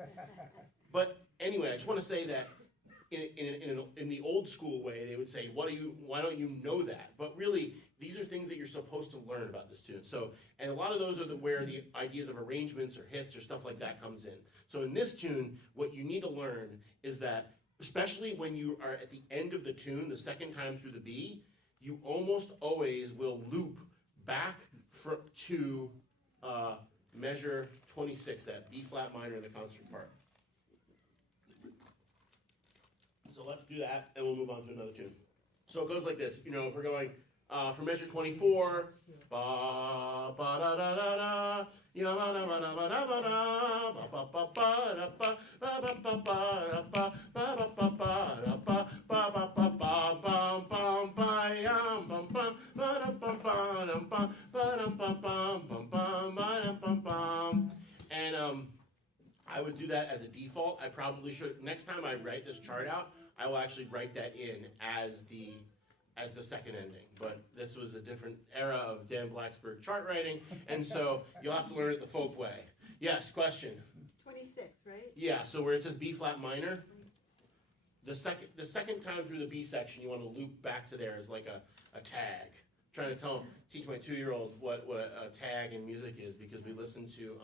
But anyway, I just want to say that in the old school way, they would say, why don't you know that? But really, these are things that you're supposed to learn about this tune. So, and a lot of those are where the ideas of arrangements or hits or stuff like that comes in. So in this tune, what you need to learn is that, especially when you are at the end of the tune, the second time through the B, you almost always will loop back to measure 26, that B flat minor in the concert part. So let's do that, and we'll move on to another tune. So it goes like this. If we're going for measure 24, ba ba da da da da, ya ba da ba da ba da ba da, ba ba ba ba da ba, ba ba ba ba da ba, ba ba ba ba da ba, ba ba ba ba bum bum ba yum bum bum, ba da bum ba dum bum, ba dum bum bum bum bum ba dum bum bum, and I would do that as a default. I probably should. Next time I write this chart out, I will actually write that in as the second ending. But this was a different era of Dan Blacksberg chart writing, and so you'll have to learn it the folk way. Yes, question? 26, right? Yeah, so where it says B flat minor, the second time through the B section, you want to loop back to there as like a tag. I'm trying to teach my 2-year-old what a tag in music is, because we listen to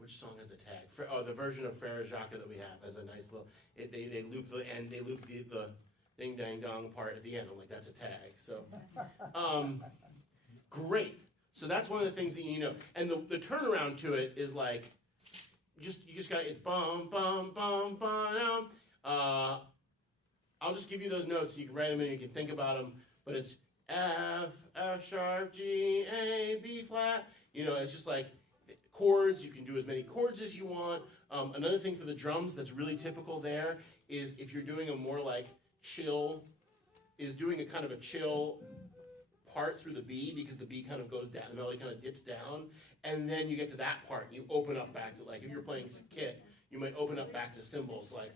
which song has a tag? The version of Frere Jacques that we have has a nice little. They loop the end. They loop the ding dang dong part at the end. I'm like, that's a tag. So, great. So that's one of the things that you know. And the turnaround to it is like, you just got it's bum bum bum bum. I'll just give you those notes so you can write them and you can think about them. But it's F sharp G A B flat. It's just like. Chords, you can do as many chords as you want. Another thing for the drums that's really typical there is if you're doing a more like chill, is doing a kind of a chill part through the B, because the B kind of goes down, the melody kind of dips down, and then you get to that part, and you open up back to, like, if you're playing kit, you might open up back to cymbals, like,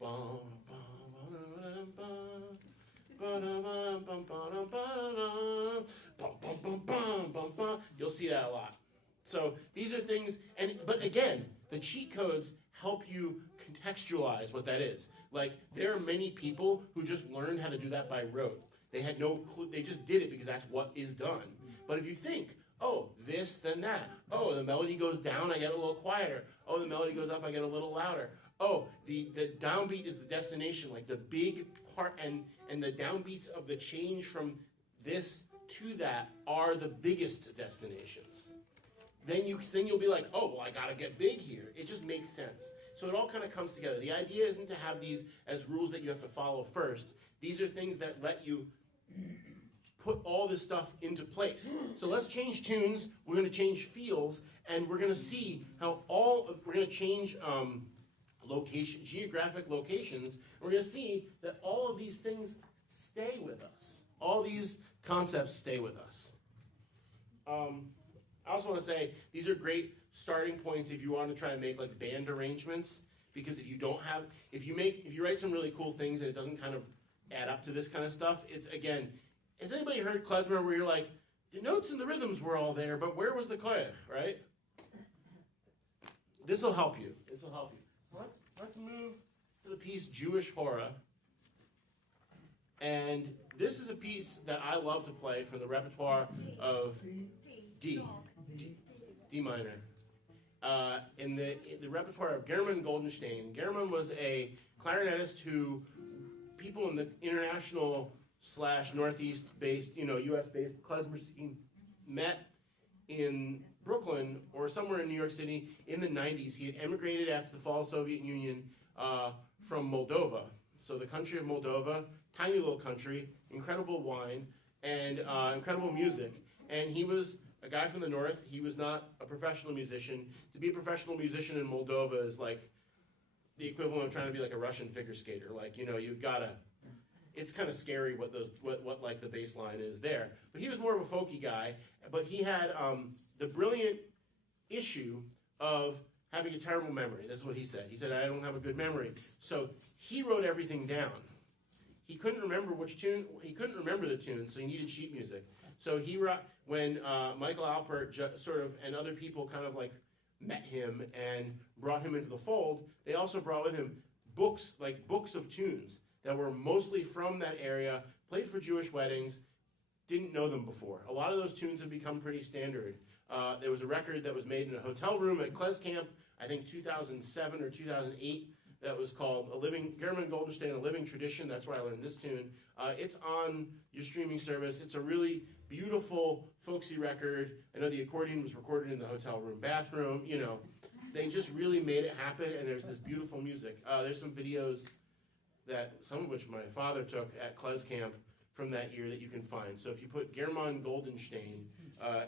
bum, bum, bum, you'll see that a lot. So these are things, but again, the cheat codes help you contextualize what that is. Like, there are many people who just learned how to do that by rote. They had no clue, they just did it because that's what is done. But if you think, oh, this, then that. Oh, the melody goes down, I get a little quieter. Oh, the melody goes up, I get a little louder. Oh, the downbeat is the destination, like the big part, and the downbeats of the change from this to that are the biggest destinations. Then you'll be like, oh, well, I got to get big here. It just makes sense. So it all kind of comes together. The idea isn't to have these as rules that you have to follow first. These are things that let you put all this stuff into place. So let's change tunes. We're going to change feels, and we're going to see how we're going to change geographic locations. We're going to see that all of these things stay with us. All these concepts stay with us. I also want to say these are great starting points if you want to try to make like band arrangements, because if you write some really cool things and it doesn't kind of add up to this kind of stuff, it's, again, has anybody heard klezmer where you're like, the notes and the rhythms were all there, but where was the klech, right? This will help you. So let's move to the piece Jewish Horror. And this is a piece that I love to play from the repertoire of D minor. In the repertoire of Kaiserman Goldenstein. Kaiserman was a clarinetist who people in the international / Northeast based, U.S. based Klezmer scene met in Brooklyn or somewhere in New York City in the 90s. He had emigrated after the fall of the Soviet Union from Moldova. So the country of Moldova, tiny little country, incredible wine, and incredible music. And he was a guy from the north. He was not a professional musician. To be a professional musician in Moldova is like the equivalent of trying to be like a Russian figure skater. Like, you've gotta, it's kind of scary what like the bass line is there. But he was more of a folky guy, but he had the brilliant issue of having a terrible memory. This is what he said. He said, I don't have a good memory. So he wrote everything down. He couldn't remember which tune, he couldn't remember the tune, so he needed sheet music. So he wrote, when Michael Alpert and other people kind of like met him and brought him into the fold, they also brought with him books of tunes that were mostly from that area, played for Jewish weddings, didn't know them before. A lot of those tunes have become pretty standard. There was a record that was made in a hotel room at Klez Camp, I think 2007 or 2008, that was called Kaiserman Goldenstein, A Living Tradition. That's where I learned this tune. It's on your streaming service. It's a really beautiful, folksy record. I know the accordion was recorded in the hotel room bathroom. They just really made it happen, and there's this beautiful music. There's some videos some of which my father took at Klez Camp from that year that you can find. So if you put Kaiserman Goldenstein,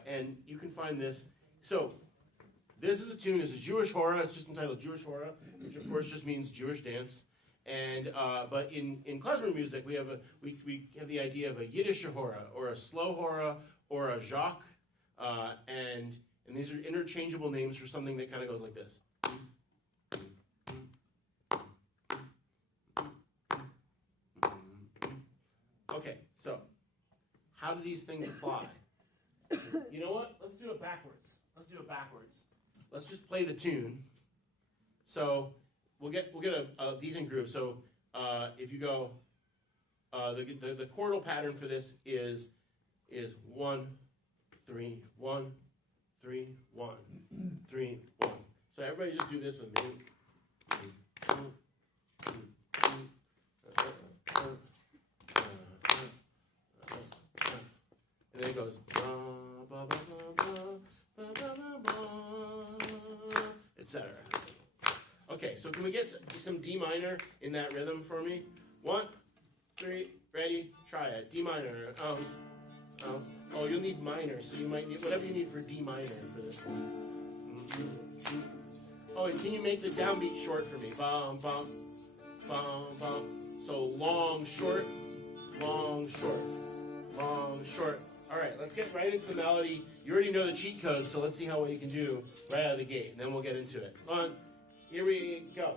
and you can find this. So this is a tune. It's a Jewish hora. It's just entitled Jewish hora, which of course just means Jewish dance. And but in klezmer music, we have the idea of a Yiddish hora, or a slow hora, or a jacques, and these are interchangeable names for something that kind of goes like this. Okay, so how do these things apply? You know what? Let's do it backwards. Let's just play the tune. So we'll get a decent groove. So if you go, the chordal pattern for this is 1, 3, 1, 3, 1, 3, 1. So everybody just do this with me. And then it goes, etc. Okay, so can we get some D minor in that rhythm for me? 1, 3, ready, try it. D minor. Oh, you'll need minor, so you might need whatever you need for D minor for this one. Oh, and can you make the downbeat short for me? Bum, bum, bum, bum. So long, short, long, short, long, short. All right, let's get right into the melody. You already know the cheat code, so let's see how well you can do right out of the gate, and then we'll get into it. Here we go.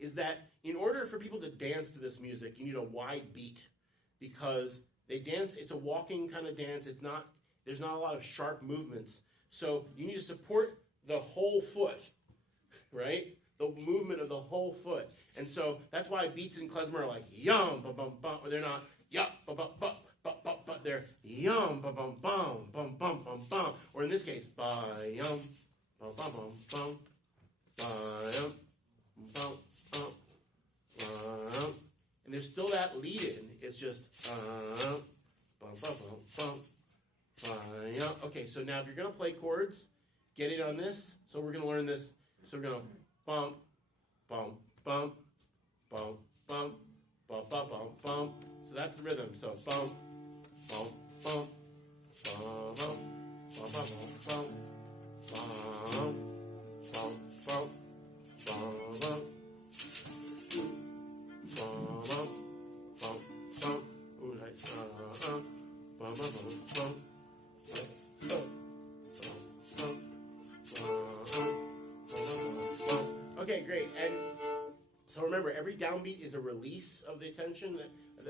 is that in order for people to dance to this music, you need a wide beat because they dance, it's a walking kind of dance. There's not a lot of sharp movements. So you need to support the whole foot, right? The movement of the whole foot. And so that's why beats in klezmer are like yum, bum, bum, bum, or they're not yup, bum, bum, bum, bum, bum, bum. They're yum, bum, bum, bum, bum, bum, bum, bum. Or in this case, ba yum, bum, bum, bum, bum, ba yum, bum, bum, bum. And there's still that lead in. It's just bum, bum, bum, bum, ba yum. Okay, so now if you're gonna play chords, get it on this. So we're gonna learn this. So we're gonna bump, bump, bump, bump, bump, bump, bump, bump, bump. So that's the rhythm. So bump, bump, bump, bump, bump, bump, bump, bump, bump, bump, bump, bump, bump, bump, bump, bump. Ooh, nice. Bump, bump, bump, bump, Okay, great. And so remember, every downbeat is a release of the attention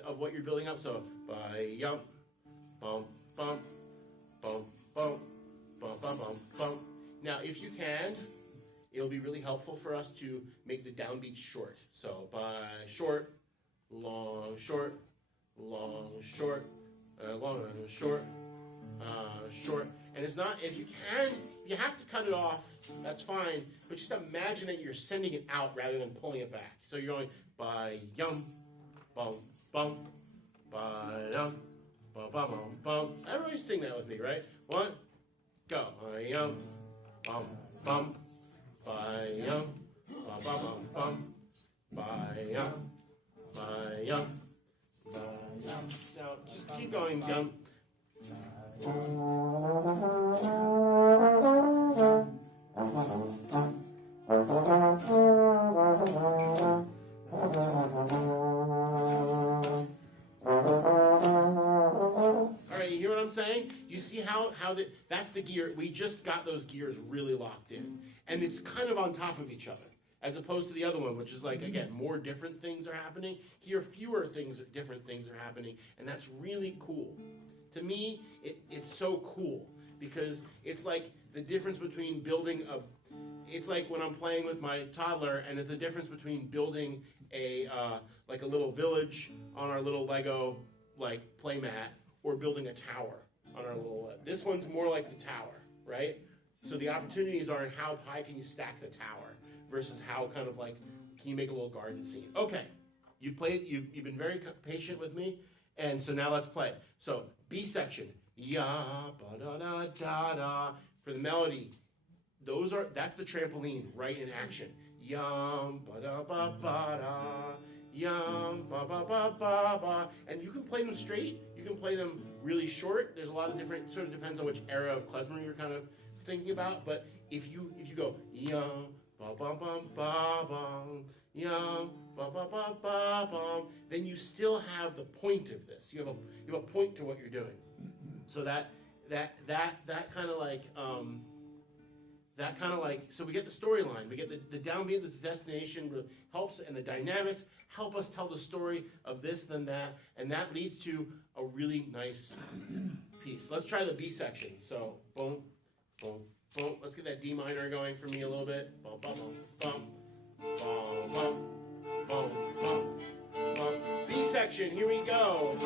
of what you're building up. So, by yum, bump, bump, bump, bump, bump, bump, bump, bump. Now, if you can, it'll be really helpful for us to make the downbeats short. So, by short, long, short, long, short, long, short, short. And it's not, if you can, if you have to cut it off, that's fine, but just imagine that you're sending it out rather than pulling it back. So you're going by yum, bum, bum, by yum, bum, bum, bum, bum. Everybody sing that with me, right? One, go. By yum, bum, bum, by yum, bum, bum, bum, bum, by yum, by yum, by yum. Now just keep going, yum. Alright, you hear what I'm saying? You see how that's the gear. We just got those gears really locked in. And it's kind of on top of each other. As opposed to the other one, which is like, again, more different things are happening. Here, fewer different things are happening. And that's really cool. To me, it's so cool. Because it's like the difference between building it's like when I'm playing with my toddler, and it's the difference between building like a little village on our little Lego like playmat, or building a tower on our little. This one's more like the tower, right? So the opportunities are in how high can you stack the tower versus how kind of like can you make a little garden scene. Okay, you've played. You've been very patient with me, and so now let's play. So B section, ya ba da da da da. For the melody, that's the trampoline, right in action. Yum ba da ba ba da, yum ba ba ba ba ba. And you can play them straight. You can play them really short. There's a lot of different. Sort of depends on which era of klezmer you're kind of thinking about. But if you go yum ba ba ba ba ba, yum ba ba ba ba ba, then you still have the point of this. You have a point to what you're doing. So that kind of like so we get the storyline, we get the downbeat, the destination helps, and the dynamics help us tell the story of this, then that, and that leads to a really nice piece. Let's try the B section. So boom, boom, boom. Let's get that D minor going for me a little bit. Bum, bum, bum, bum, bum, bum, bum, bum. B section. Here we go.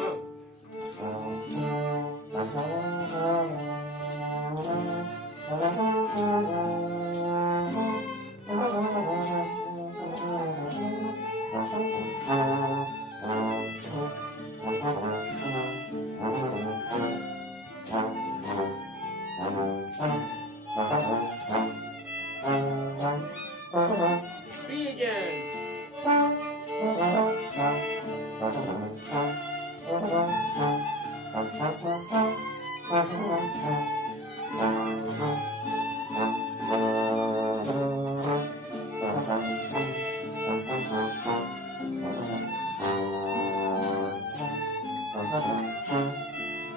B again.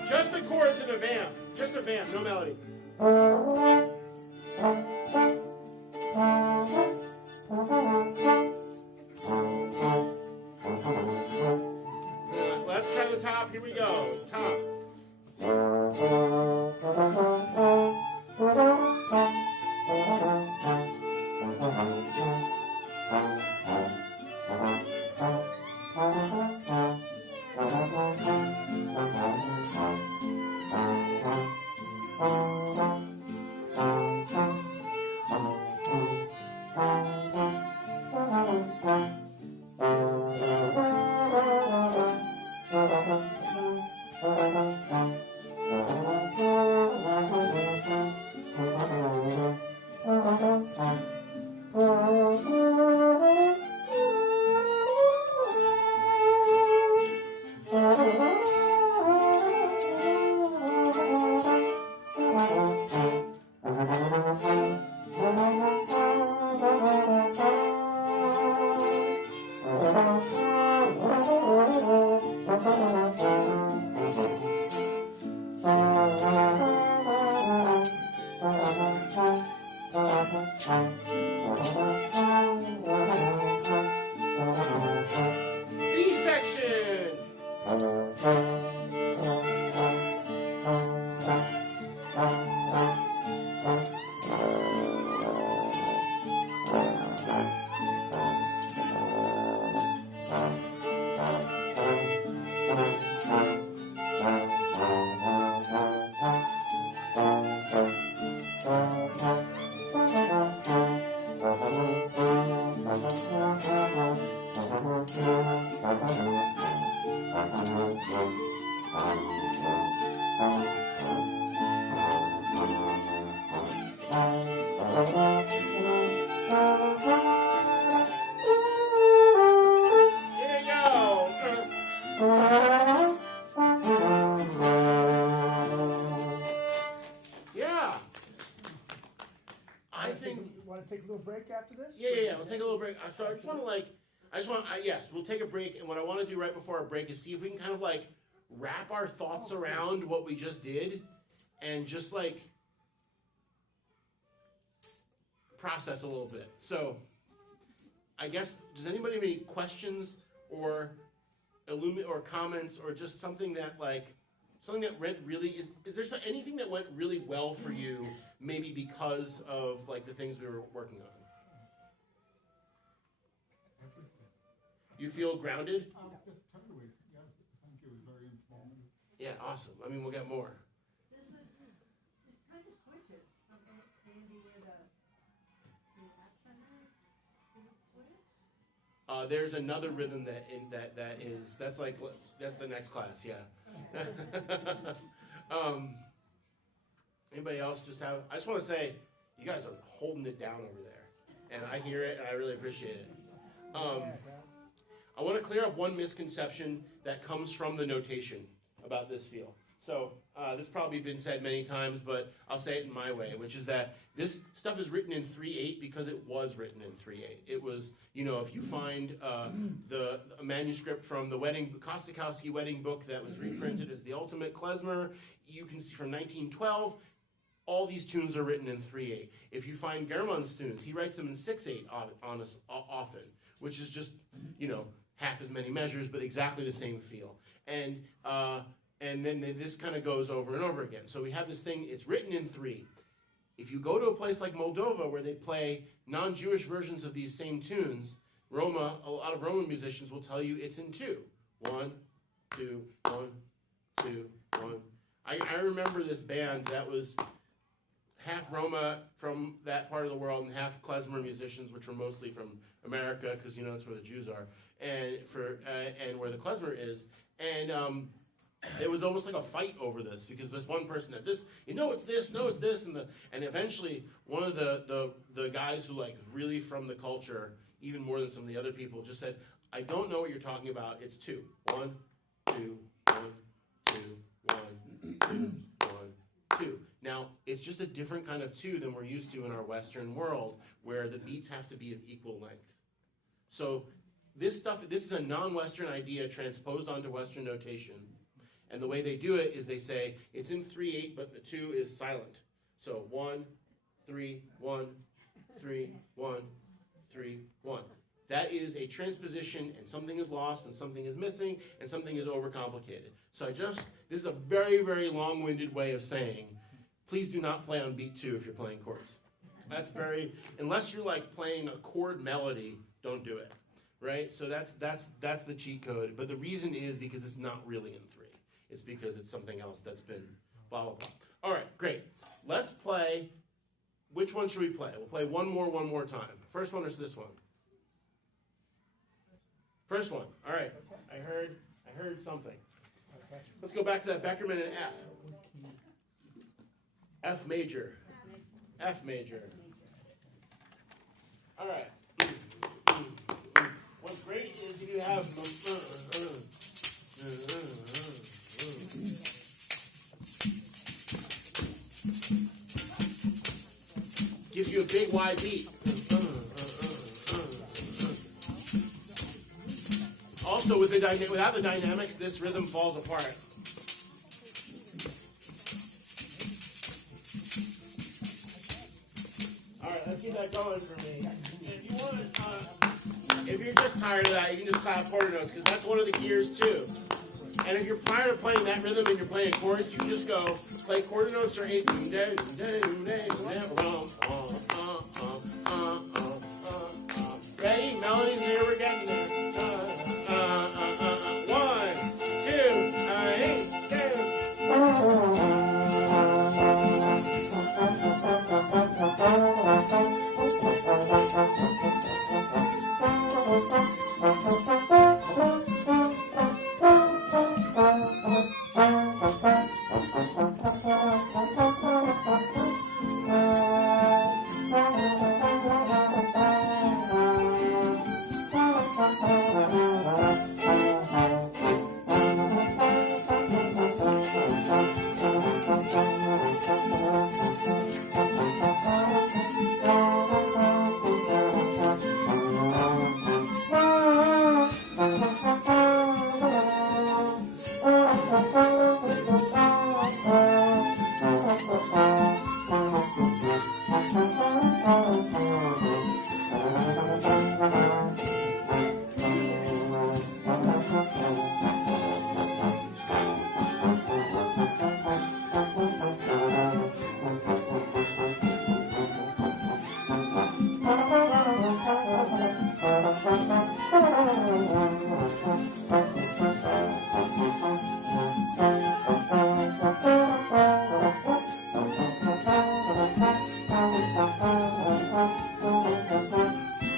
Just the chords and a vamp. Just a vamp, no melody. the top. Here we go. Top. B section. Here you go. Yeah. I think. Want to take a little break after this? Yeah. We'll take a little break. So I just want to yes, we'll take a break. And what I want to do right before our break is see if we can kind of like wrap our thoughts around what we just did and just like process a little bit. So I guess, does anybody have any questions or or comments or just something that went really, is there anything that went really well for you, maybe because of like the things we were working on? You feel grounded? Totally, yeah. I think it was very informative. Yeah, awesome. I mean, we'll get more. It's kind of switches. Maybe where the accent is. Is it switch? There's another rhythm that's the next class, yeah. Anybody else I just want to say, you guys are holding it down over there. And I hear it and I really appreciate it. I want to clear up one misconception that comes from the notation about this feel. So this probably been said many times, but I'll say it in my way, which is that this stuff is written in 3/8 because it was written in 3/8. It was, if you find a manuscript from the Kostakowski wedding book that was reprinted as the Ultimate Klezmer, you can see from 1912, all these tunes are written in 3/8. If you find German's tunes, he writes them in 6/8 often, which is just, half as many measures, but exactly the same feel. And then this kind of goes over and over again. So we have this thing, it's written in 3. If you go to a place like Moldova where they play non-Jewish versions of these same tunes, a lot of Roman musicians will tell you it's in 2. 1, 2, 1, 2, 1. I remember this band that was half Roma from that part of the world and half klezmer musicians, which were mostly from America, because that's where the Jews are, and where the klezmer is. And it was almost like a fight over this, because there's one person that it's this, and eventually one of the guys who is really from the culture, even more than some of the other people, just said, I don't know what you're talking about. It's 2. 1, 2, 1, 2, 1, 2, 1, 2. Now, it's just a different kind of 2 than we're used to in our Western world, where the beats have to be of equal length. So this is a non-Western idea transposed onto Western notation. And the way they do it is they say, it's in 3/8, but the 2 is silent. So 1, 3, 1, 3, 1, 3, 1. That is a transposition, and something is lost, and something is missing, and something is overcomplicated. So this is a very, very long-winded way of saying, please do not play on beat 2 if you're playing chords. That's unless you're like playing a chord melody, don't do it, right? So that's the cheat code. But the reason is because it's not really in 3. It's because it's something else that's been blah, blah, blah. All right, great. Let's play. Which one should we play? We'll play one more time. First one or this one? First one. All right. I heard something. Let's go back to that Beckerman in F. F major. F major. All right. What's great is if you have gives you a big wide beat. Also, without the dynamics, this rhythm falls apart. All right, let's keep that going for me. If you want, if you're just tired of that, you can just clap quarter notes because that's one of the gears too. And if you're tired of playing that rhythm and you're playing chords, you can just go play quarter notes or 8. Ready? Melodies, here we're getting there. 1,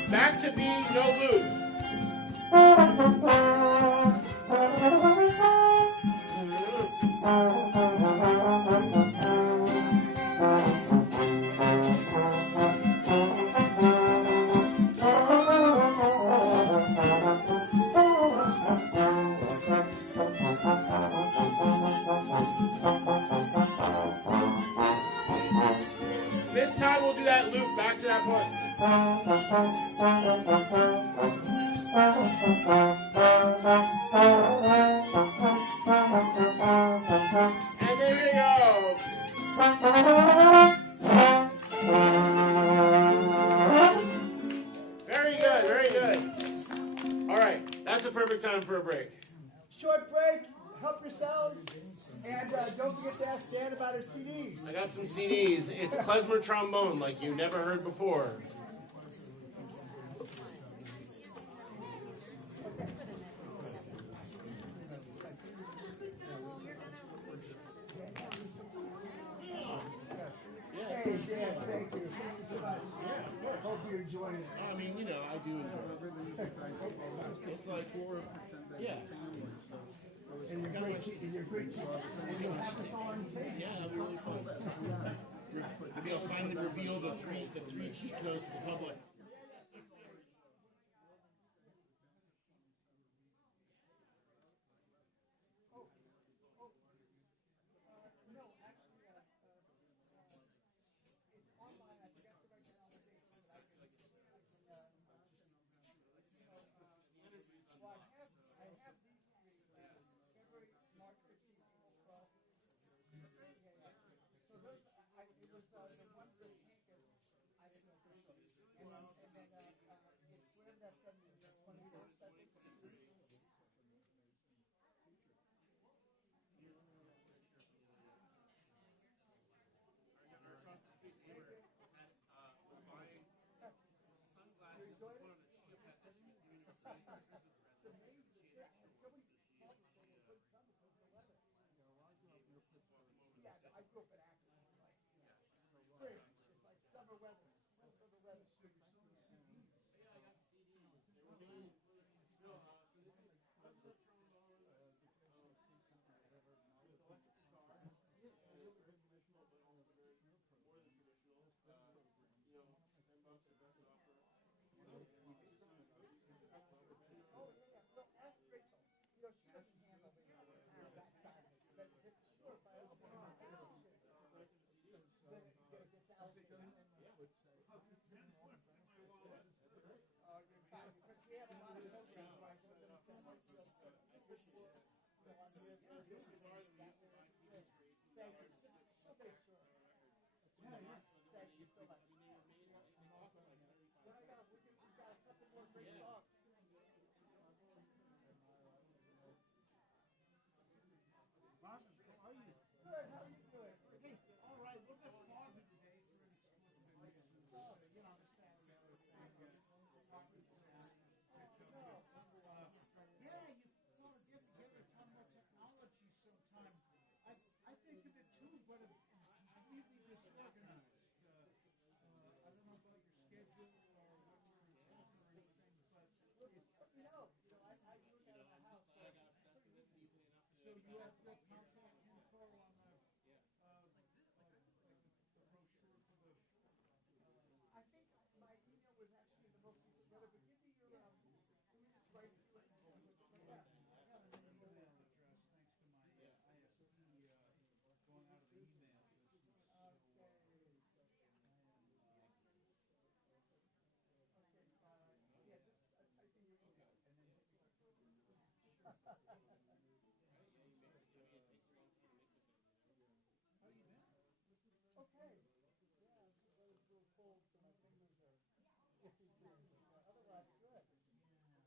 Back to B, no loop. This time we'll do that loop back to that point. And there we go. Very good, very good. All right, that's a perfect time for a break. Short break. Help yourselves. And don't forget to ask Dan about his CDs. I got some CDs. It's Klezmer trombone like you never heard before. Hey, Dan, thank you. Thank you so much. Hope you enjoy it. I mean, you know, I do enjoy it. It's like, yeah. And you're great. And you're great. And you'll have us all on stage. Yeah, that'd be really fun. Maybe I'll finally reveal the three cheat codes to the public. Whatever that 70 enjoyed it? Yeah, I grew up in Akron. It's like, spring. It's like summer weather. Summer weather. Oh, yeah, yeah. Well, ask Rachel. You know, she doesn't handle that side of it. But sure, by all means, then it gets out there and would say, oh, you're fine. Because we have a lot of programs where I go to them and say, like, you know, I'm here for this, thank you. Okay, sure. Thank you so much. Right now, we've got a couple more great songs. Marvin, how are you? Good, how are you doing? Hey, all right, we're a bit farther today for an exclusive interview. You know, the Saturday thing. Yeah, you want to get together, talk about technology sometime. I think of it too, but it's completely disorganized. I don't know about your schedule or what you're in town or anything, but it's, You know, I moved out of my house, so it's pretty easy. so you have your contact info on the brochure for the. I think my email was actually the most recent letter, but give me your, let me just write to you. Yeah. I got an email address thanks to my ISP going out of the email business. So, Yeah, just type in your email and then hit me. how you been? Okay. Yeah, the weather's a little cold, so my fingers are iffy too. Otherwise, good. So much.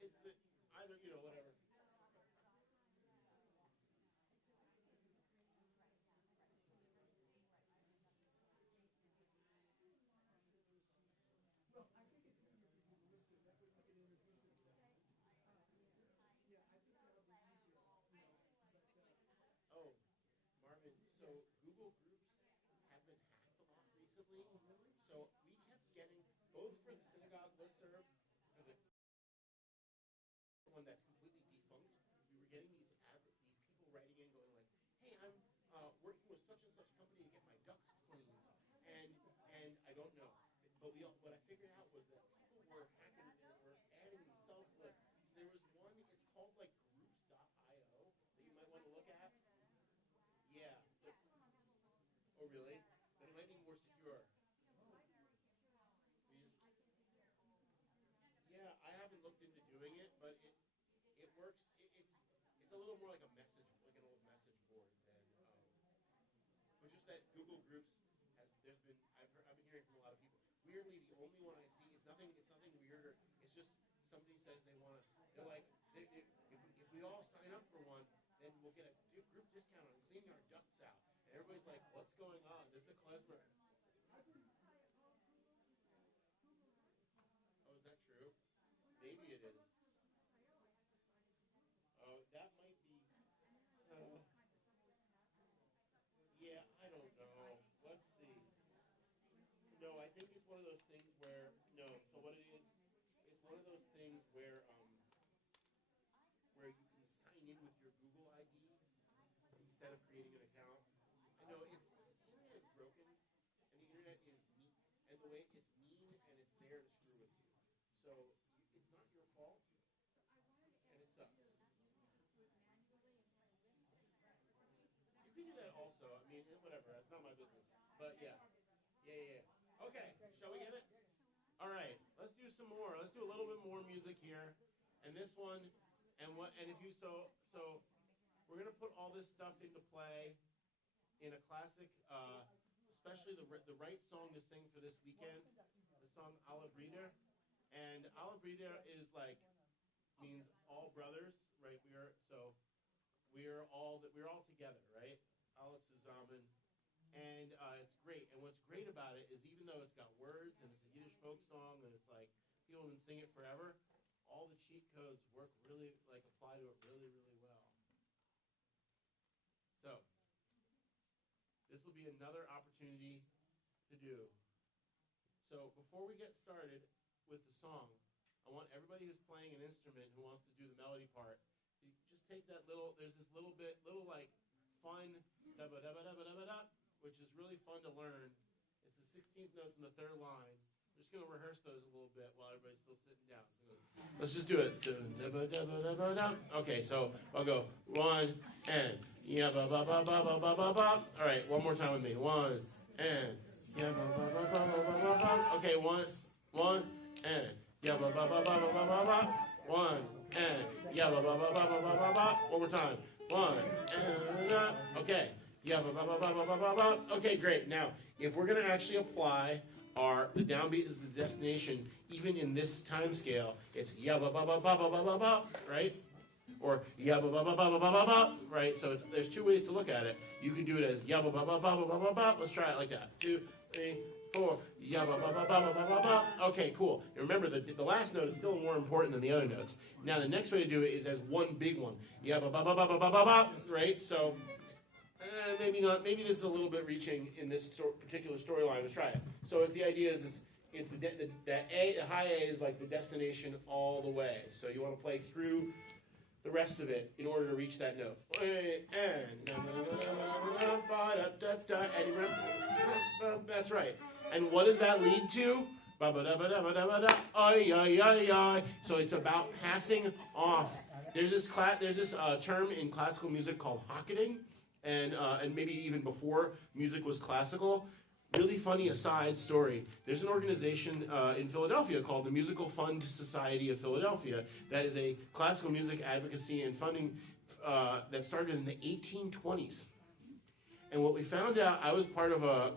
It's the, either, you know, whatever. Oh, Marvin, so Google Groups have been hacked a lot recently. So we kept getting, both for the synagogue listserv, for the one that's completely defunct, we were getting these people writing in going like, hey, I'm working with such and such company to get my ducts cleaned. And I don't know. But what I figured out was that people were hacking and were adding themselves to this. There was one, it's called like groups.io that you might want to look at. Yeah. Oh, really? But it might be more secure. Yeah, I haven't looked into doing it, but it works. It's a little more like a message, like an old message board than. But just that Google Groups there's been I've been hearing from a lot of people. Weirdly, the only one I see is nothing. It's nothing weirder. It's just somebody says they want to. They're like, if we all sign up for one, then we'll get a group discount on cleaning our ducts out. And everybody's like, what's going on? This is a klezmer. Oh, is that true? Maybe it is. Oh, that might be. Yeah, I don't know. Let's see. No, I think it's one of those things where no. So what it is, it's one of those things where you can sign in with your Google ID instead of creating an account. I know the internet is broken, and the internet is mean, and the way it's mean, and it's there to screw with you. So it's not your fault, and it sucks. You can do that also. I mean, whatever. It's not my business. But yeah. Okay, shall we get it? All right, let's do some more. Let's do a little bit more music here. And this one, and if you so we're gonna put all this stuff into play in a classic, especially the right song to sing for this weekend. The song Alla Brida, and Alla Brida is like means all brothers, right? We're all together, right? Alla zusammen. And it's great. And what's great about it is even though it's got words and it's a Yiddish folk song and it's like people have been singing it forever, all the cheat codes work really, like apply to it really, really well. So this will be another opportunity to do. So before we get started with the song, I want everybody who's playing an instrument who wants to do the melody part, to just take that there's this little like fun da-ba-da-ba-da-ba-da-ba-da, which is really fun to learn. It's the 16th notes in the third line. We're just going to rehearse those a little bit while everybody's still sitting down. So let's just do it. Okay, so I'll go 1 and yeah ba ba ba ba ba ba ba ba. All right, one more time with me. 1 and yeah ba ba ba ba ba ba ba. Okay, 1 and yeah ba ba ba ba ba ba ba ba. 1 and yeah ba ba ba ba ba ba ba ba. One more time. 1 and okay. Yeah, okay, great. Now, if we're going to actually apply the downbeat is the destination, even in this time scale, it's yeah, right? Or yeah, right? So there's two ways to look at it. You can do it as yeah, let's try it like that. 2, 3, 4, yeah, okay, cool. And remember, the last note is still more important than the other notes. Now, the next way to do it is as one big one. Yeah, right? So maybe not. Maybe this is a little bit reaching in this particular storyline. Let's try it. So if the idea is the high A is like the destination all the way. So you want to play through the rest of it in order to reach that note. That's right. And what does that lead to? So it's about passing off. There's this term in classical music called hocketing. And maybe even before music was classical. Really funny aside story. There's an organization in Philadelphia called the Musical Fund Society of Philadelphia that is a classical music advocacy and funding that started in the 1820s. And what we found out, I was part of a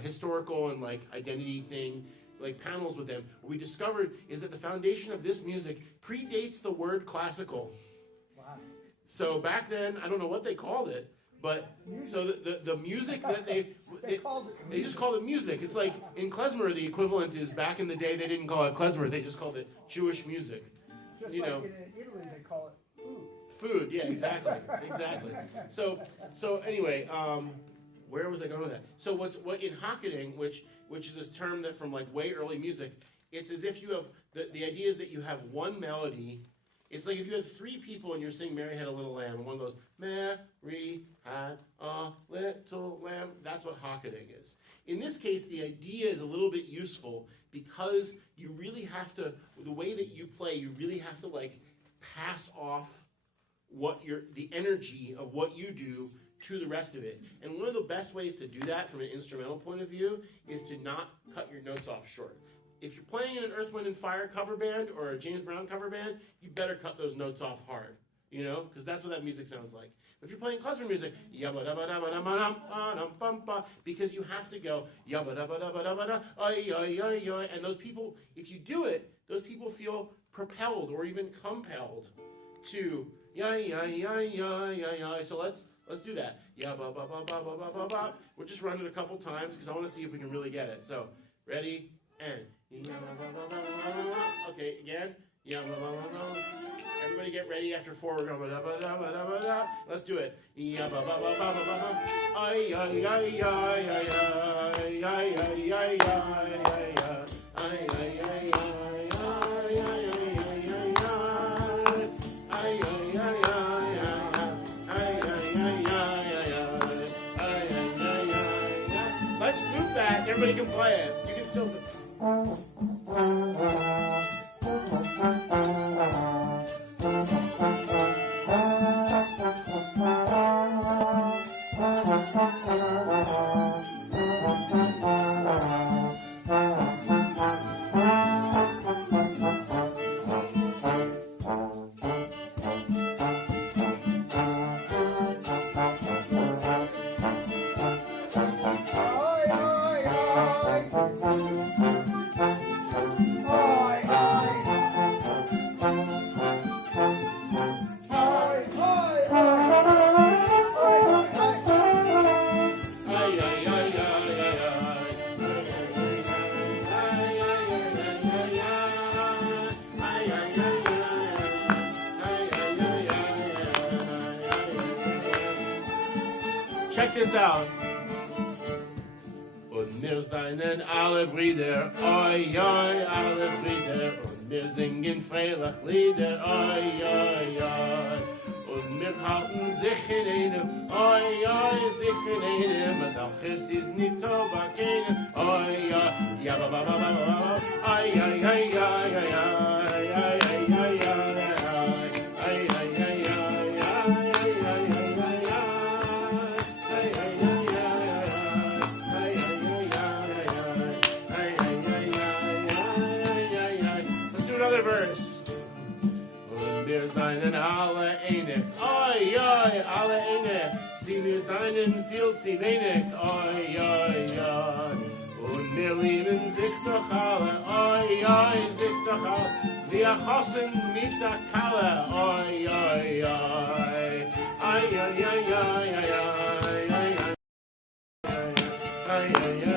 historical and like identity thing, like panels with them. What we discovered is that the foundation of this music predates the word classical. Wow. So back then, I don't know what they called it, but so the music that they just called it music. It's like in Klezmer, the equivalent is back in the day they didn't call it Klezmer, they just called it Jewish music. Just you like know, in Italy, they call it food. Food, yeah, exactly, exactly. So anyway, where was I going with that? So what in Hocketing, which is this term that from like way early music, it's as if you have the idea is that you have one melody. It's like if you had three people and you're singing Mary Had a Little Lamb, and one goes, Mary had a little lamb. That's what Hocketing is. In this case, the idea is a little bit useful because you really have to, the way that you play, you really have to like pass off the energy of what you do to the rest of it. And one of the best ways to do that from an instrumental point of view is to not cut your notes off short. If you're playing in an Earth, Wind & Fire cover band or a James Brown cover band, you better cut those notes off hard, you know, because that's what that music sounds like. If you're playing Klezmer music, because you have to go, and those people, if you do it, those people feel propelled or even compelled to, so let's do that. We'll just run it a couple times because I want to see if we can really get it. So, ready, and. Okay, again. Everybody get ready after 4. We're going. Let's do it. Let's scoop that. Everybody can play it. You can still. Check this out. Und wir seien alle Brüder, oi, oi, alle Brüder. Und wir singen freilich Lieder, oi, oi, oi. Und wir halten sich in einem, oi, oi, sich in einem. Was auch ist nicht Tobak in einem, oi, oi, ja, ba, ba, ba, ba, ba, oi, oi, oi, oi, oi, oi, oi, oi, oi, oi, verse. Und wir seien alle einig, oi, oi, alle einig. Sie wir seien viel zu wenig, oi, oi, oi. Und wir lieben sich doch alle, oi, oi, sich doch alle. Wir hassen mit der Kalle, oi, oi, oi. Ai, ai, ai, ai, ai, ai, ai, ai, ai, ai, ai.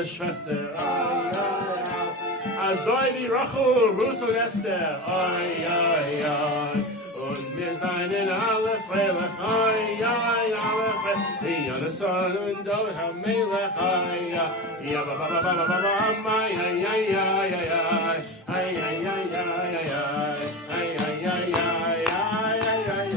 alle Schwester, oi, oi, oi. Azoi die Rachel, Ruth und Esther, oi, oi, oi. Und wir seien in alle Freilich, oi, oi, alle Freilich. Die Jonne Son und David HaMelech, oi, oi. Ja, ba, ba, ba, ba, ba, ba, ba, ai, ai, ai, ai, ai, ai. Ai, ai, ai, ai, ai, ai. Ai, ai, ai, ai, ai, ai, ai, ai, ai.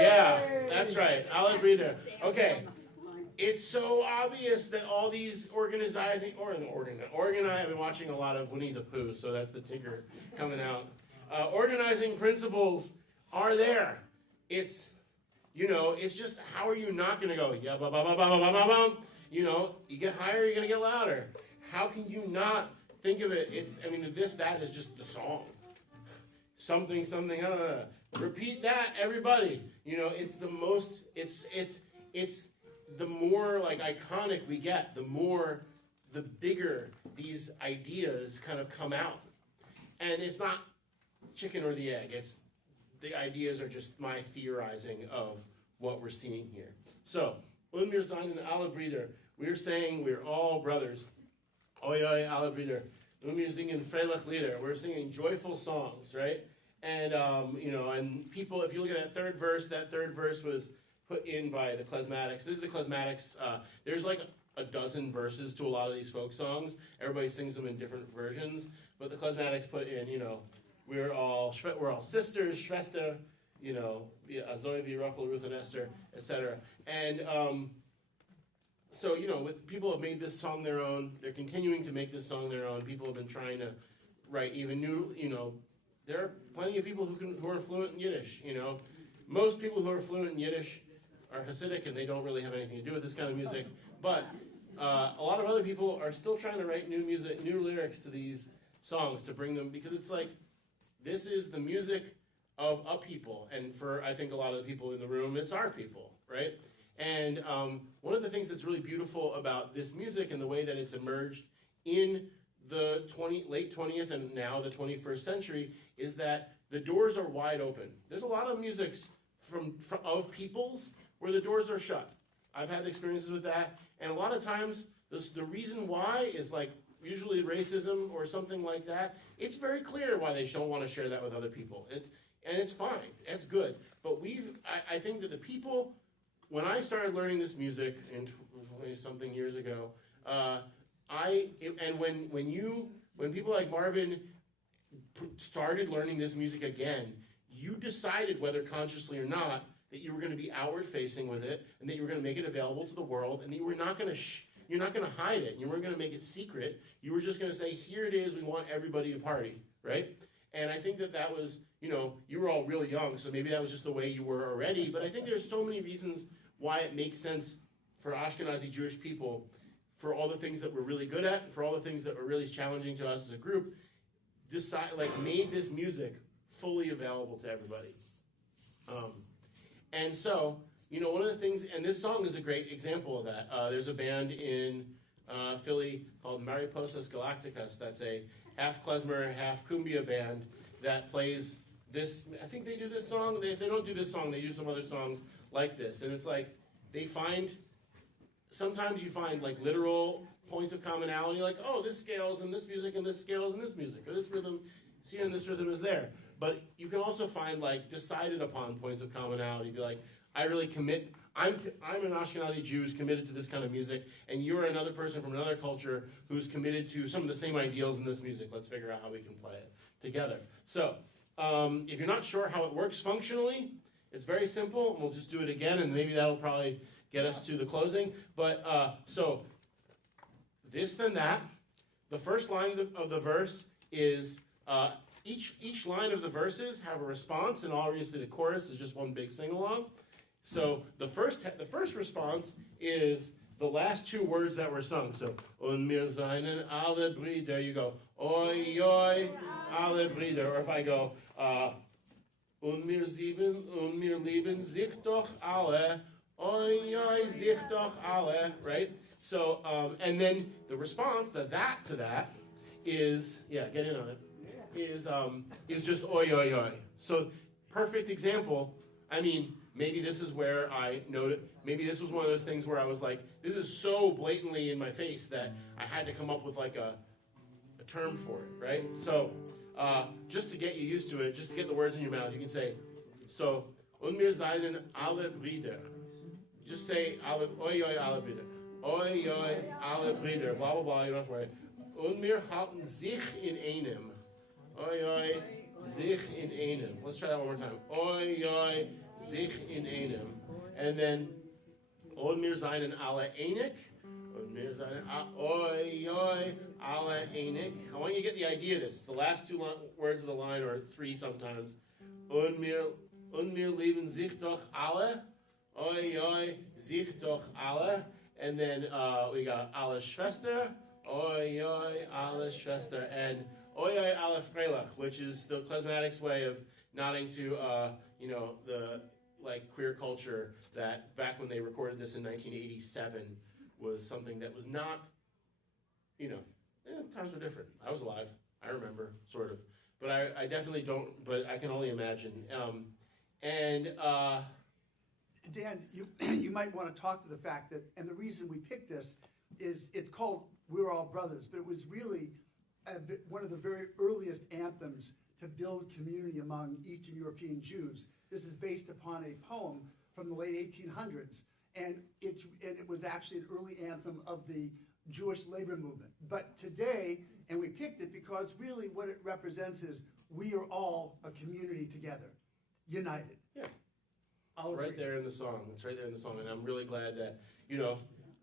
Yeah, that's right. I'll agree there. Okay. It's so obvious that all these organizing, I've been watching a lot of Winnie the Pooh, so that's the Tigger coming out. Organizing principles are there. It's, it's just, how are you not going to go, yeah, ba ba ba ba ba ba ba? You get higher, you're going to get louder. How can you not think of it? That is just the song. Something, repeat that, everybody. It's the most, it's the more like iconic we get, the bigger these ideas kind of come out. And it's not chicken or the egg. It's the ideas are just my theorizing of what we're seeing here. So, wir seien alle Brüder. We're saying we're all brothers. Oi, oi, alle Brüder. Wir singen freilich Lieder. We're singing joyful songs, right? And, and people, if you look at that third verse was put in by the Klezmatics. This is the Klezmatics. There's like a dozen verses to a lot of these folk songs. Everybody sings them in different versions. But the Klezmatics put in, we're all sisters, Schwester, Azoi, Rachel, Ruth, and Esther, etc. And so, people have made this song their own. They're continuing to make this song their own. People have been trying to write even new, there are plenty of people who are fluent in Yiddish, Most people who are fluent in Yiddish are Hasidic and they don't really have anything to do with this kind of music. But a lot of other people are still trying to write new music, new lyrics to these songs to bring them, because it's like, this is the music of a people. And for, I think, a lot of the people in the room, it's our people, right? And one of the things that's really beautiful about this music and the way that it's emerged in the late 20th and now the 21st century is that the doors are wide open. There's a lot of musics of peoples where the doors are shut. I've had experiences with that, and a lot of times the reason why is like usually racism or something like that. It's very clear why they don't want to share that with other people, and it's fine, it's good. But I think that the people, when I started learning this music in 20-something years ago, when people like Marvin started learning this music again, you decided, whether consciously or not, that you were going to be outward facing with it, and that you were going to make it available to the world, and that you were not going to you're not going to hide it. You weren't going to make it secret. You were just going to say, here it is, we want everybody to party, right? And I think that was, you were all really young, so maybe that was just the way you were already, but I think there's so many reasons why it makes sense for Ashkenazi Jewish people, for all the things that we're really good at, for all the things that were really challenging to us as a group, made this music fully available to everybody. And so, one of the things, and this song is a great example of that. There's a band in Philly called Mariposas Galacticas. That's a half klezmer, half cumbia band that plays this. I think they do this song. If they don't do this song, they do some other songs like this. And it's like, sometimes you find like literal points of commonality, like, oh, this scales in this music and this scales in this music, or this rhythm is here and this rhythm is there. But you can also find like decided upon points of commonality. Be like, I really commit. I'm an Ashkenazi Jew who's committed to this kind of music, and you're another person from another culture who's committed to some of the same ideals in this music. Let's figure out how we can play it together. So, if you're not sure how it works functionally, it's very simple, and we'll just do it again, and maybe that'll probably get us to the closing. But so, this then that. The first line of the verse is each line of the verses have a response, and obviously the chorus is just one big sing along. So the first response is the last two words that were sung. So, und mir seinen alle Brüder, you go, oi, oi, alle Brüder. Or if I go, und mir lieben sich doch alle, oi, oi, sich doch alle, right? So, and then the response, the that to that, is, yeah, get in on it, is just oi, oi, oi. So, perfect example. I mean, maybe this is where I noted, maybe this was one of those things where I was like, this is so blatantly in my face that I had to come up with like a term for it, right? So, just to get you used to it, just to get the words in your mouth, you can say, so, und mir seinen alle Brüder. Just say, alle, oi, oi, alle Brüder. Oi, oi, alle Brüder, blah, blah, blah, you don't have to worry. Und wir halten sich in einem. Oi, oi, sich in einem. Let's try that one more time. Oi, oi, sich in einem. And then, und wir seien alle einig. Und wir seien, oi, oi, alle einig. I want you to get the idea of this. It's the last two words of the line, or three sometimes. Und wir lieben sich doch alle. Oi, oi, sich doch alle. And then we got alle Schwester. Oi, oi, alle Schwester. And oi, oi, alle Freilach, which is the Klezmatic's way of nodding to, the queer culture that back when they recorded this in 1987 was something that was not, times were different. I was alive. I remember, sort of. But I definitely don't, but I can only imagine. Dan, you might want to talk to the fact that, and the reason we picked this is it's called We're All Brothers, but it was really one of the very earliest anthems to build community among Eastern European Jews. This is based upon a poem from the late 1800s, and it was actually an early anthem of the Jewish labor movement. But today, and we picked it because really what it represents is we are all a community together, united. Yeah. It's right there in the song. It's right there in the song, and I'm really glad that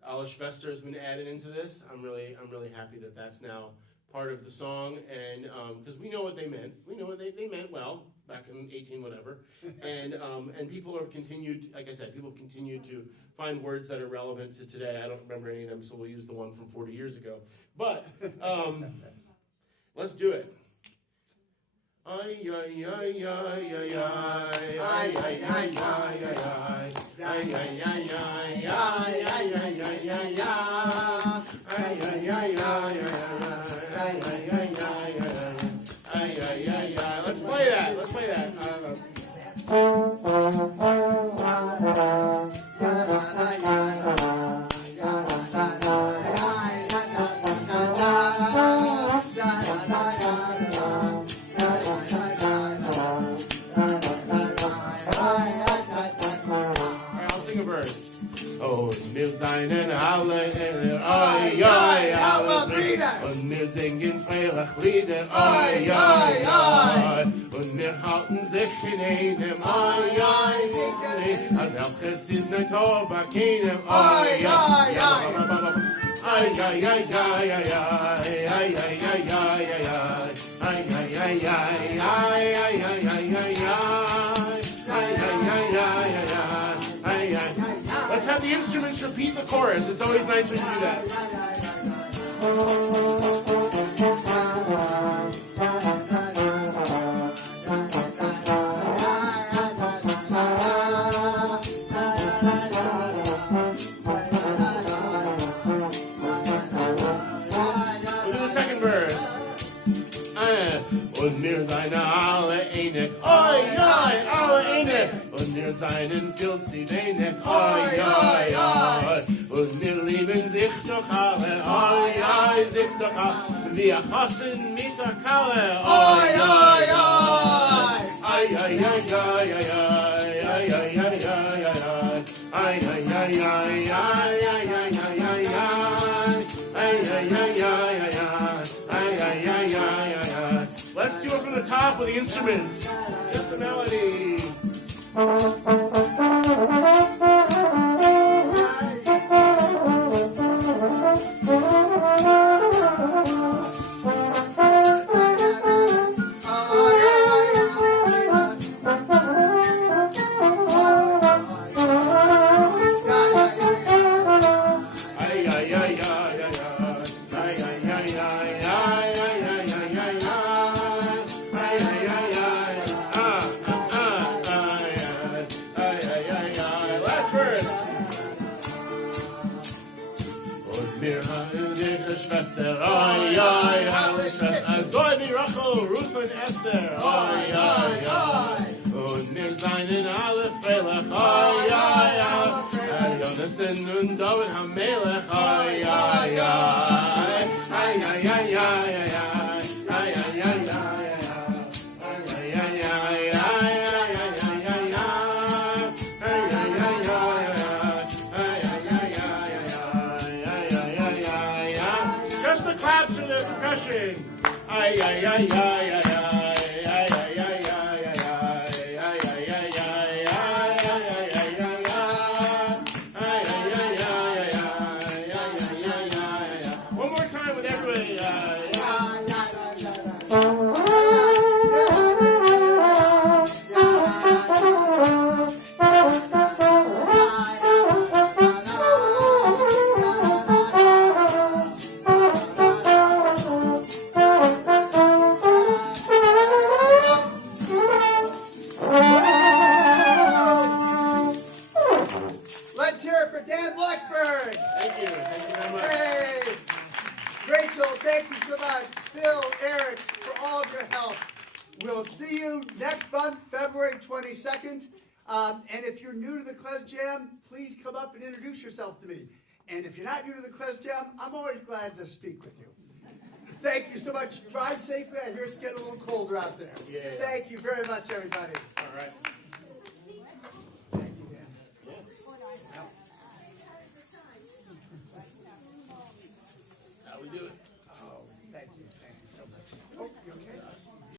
Alle Schwester has been added into this. I'm really happy that that's now part of the song, and because we know what they meant. We know what they meant well back in 18 whatever, and people have continued. Like I said, people have continued to find words that are relevant to today. I don't remember any of them, so we'll use the one from 40 years ago. But let's do it. Ay ay ay ay ay ay ay ay ay ay ay ay ay ay. Let's play that. Let's play that. Wir seinen alle, oi, oi, alle Brüder. Und wir singen freilich Lieder, oi, oi, oi. Und wir halten sich in einem, oi, oi, als welches ist ne Tobak in einem, oi, oi, oi. Ay, ay, ay, ay, ay, ay, ay, ay, ay, ay, ay, ay, ay, ay, let's have the instruments repeat the chorus. It's always nice when you do that. We'll do the second verse. Und wir seien alle einig, oi, oi, alle einig. Und wir seien viel zu wenig, oi, oi, oi. Und wir lieben sich doch alle, oi, oi, sich doch alle. Wir hassen mit der Kalle, oi, oi, oi. Ay, ay, ay, ay, ay, ay, ay, ay, ay, ay, ay. Ay, ay, ay, ay, ay, ay, ay, ay, ay, ay. Ay, ay, ay, ay, ay, ay. Ay, ay, ay, ay, ay. Let's do it from the top with the instruments. Just the melody. David HaMelech. Ay, ay, ay. Ay, ay, ay, ay, ay, ay. Ay, ay, ay, ay, ay. Just the claps for this percussion. Ay, ay, ay, ay, ay, ay, ay, ay, one more time with everybody. Let's hear it for Dan Blacksberg. Thank you. Thank you very much. Hey, Rachel, thank you so much. Phil, Eric, for all of your help. We'll see you next month, February 22nd. And if you're new to the Klezmer Jam, please come up and introduce yourself to me. And if you're not new to the Klezmer Jam, I'm always glad to speak with you. Thank you so much. Drive safely. I hear it's getting a little colder out there. Yeah. Thank you very much, everybody. All right.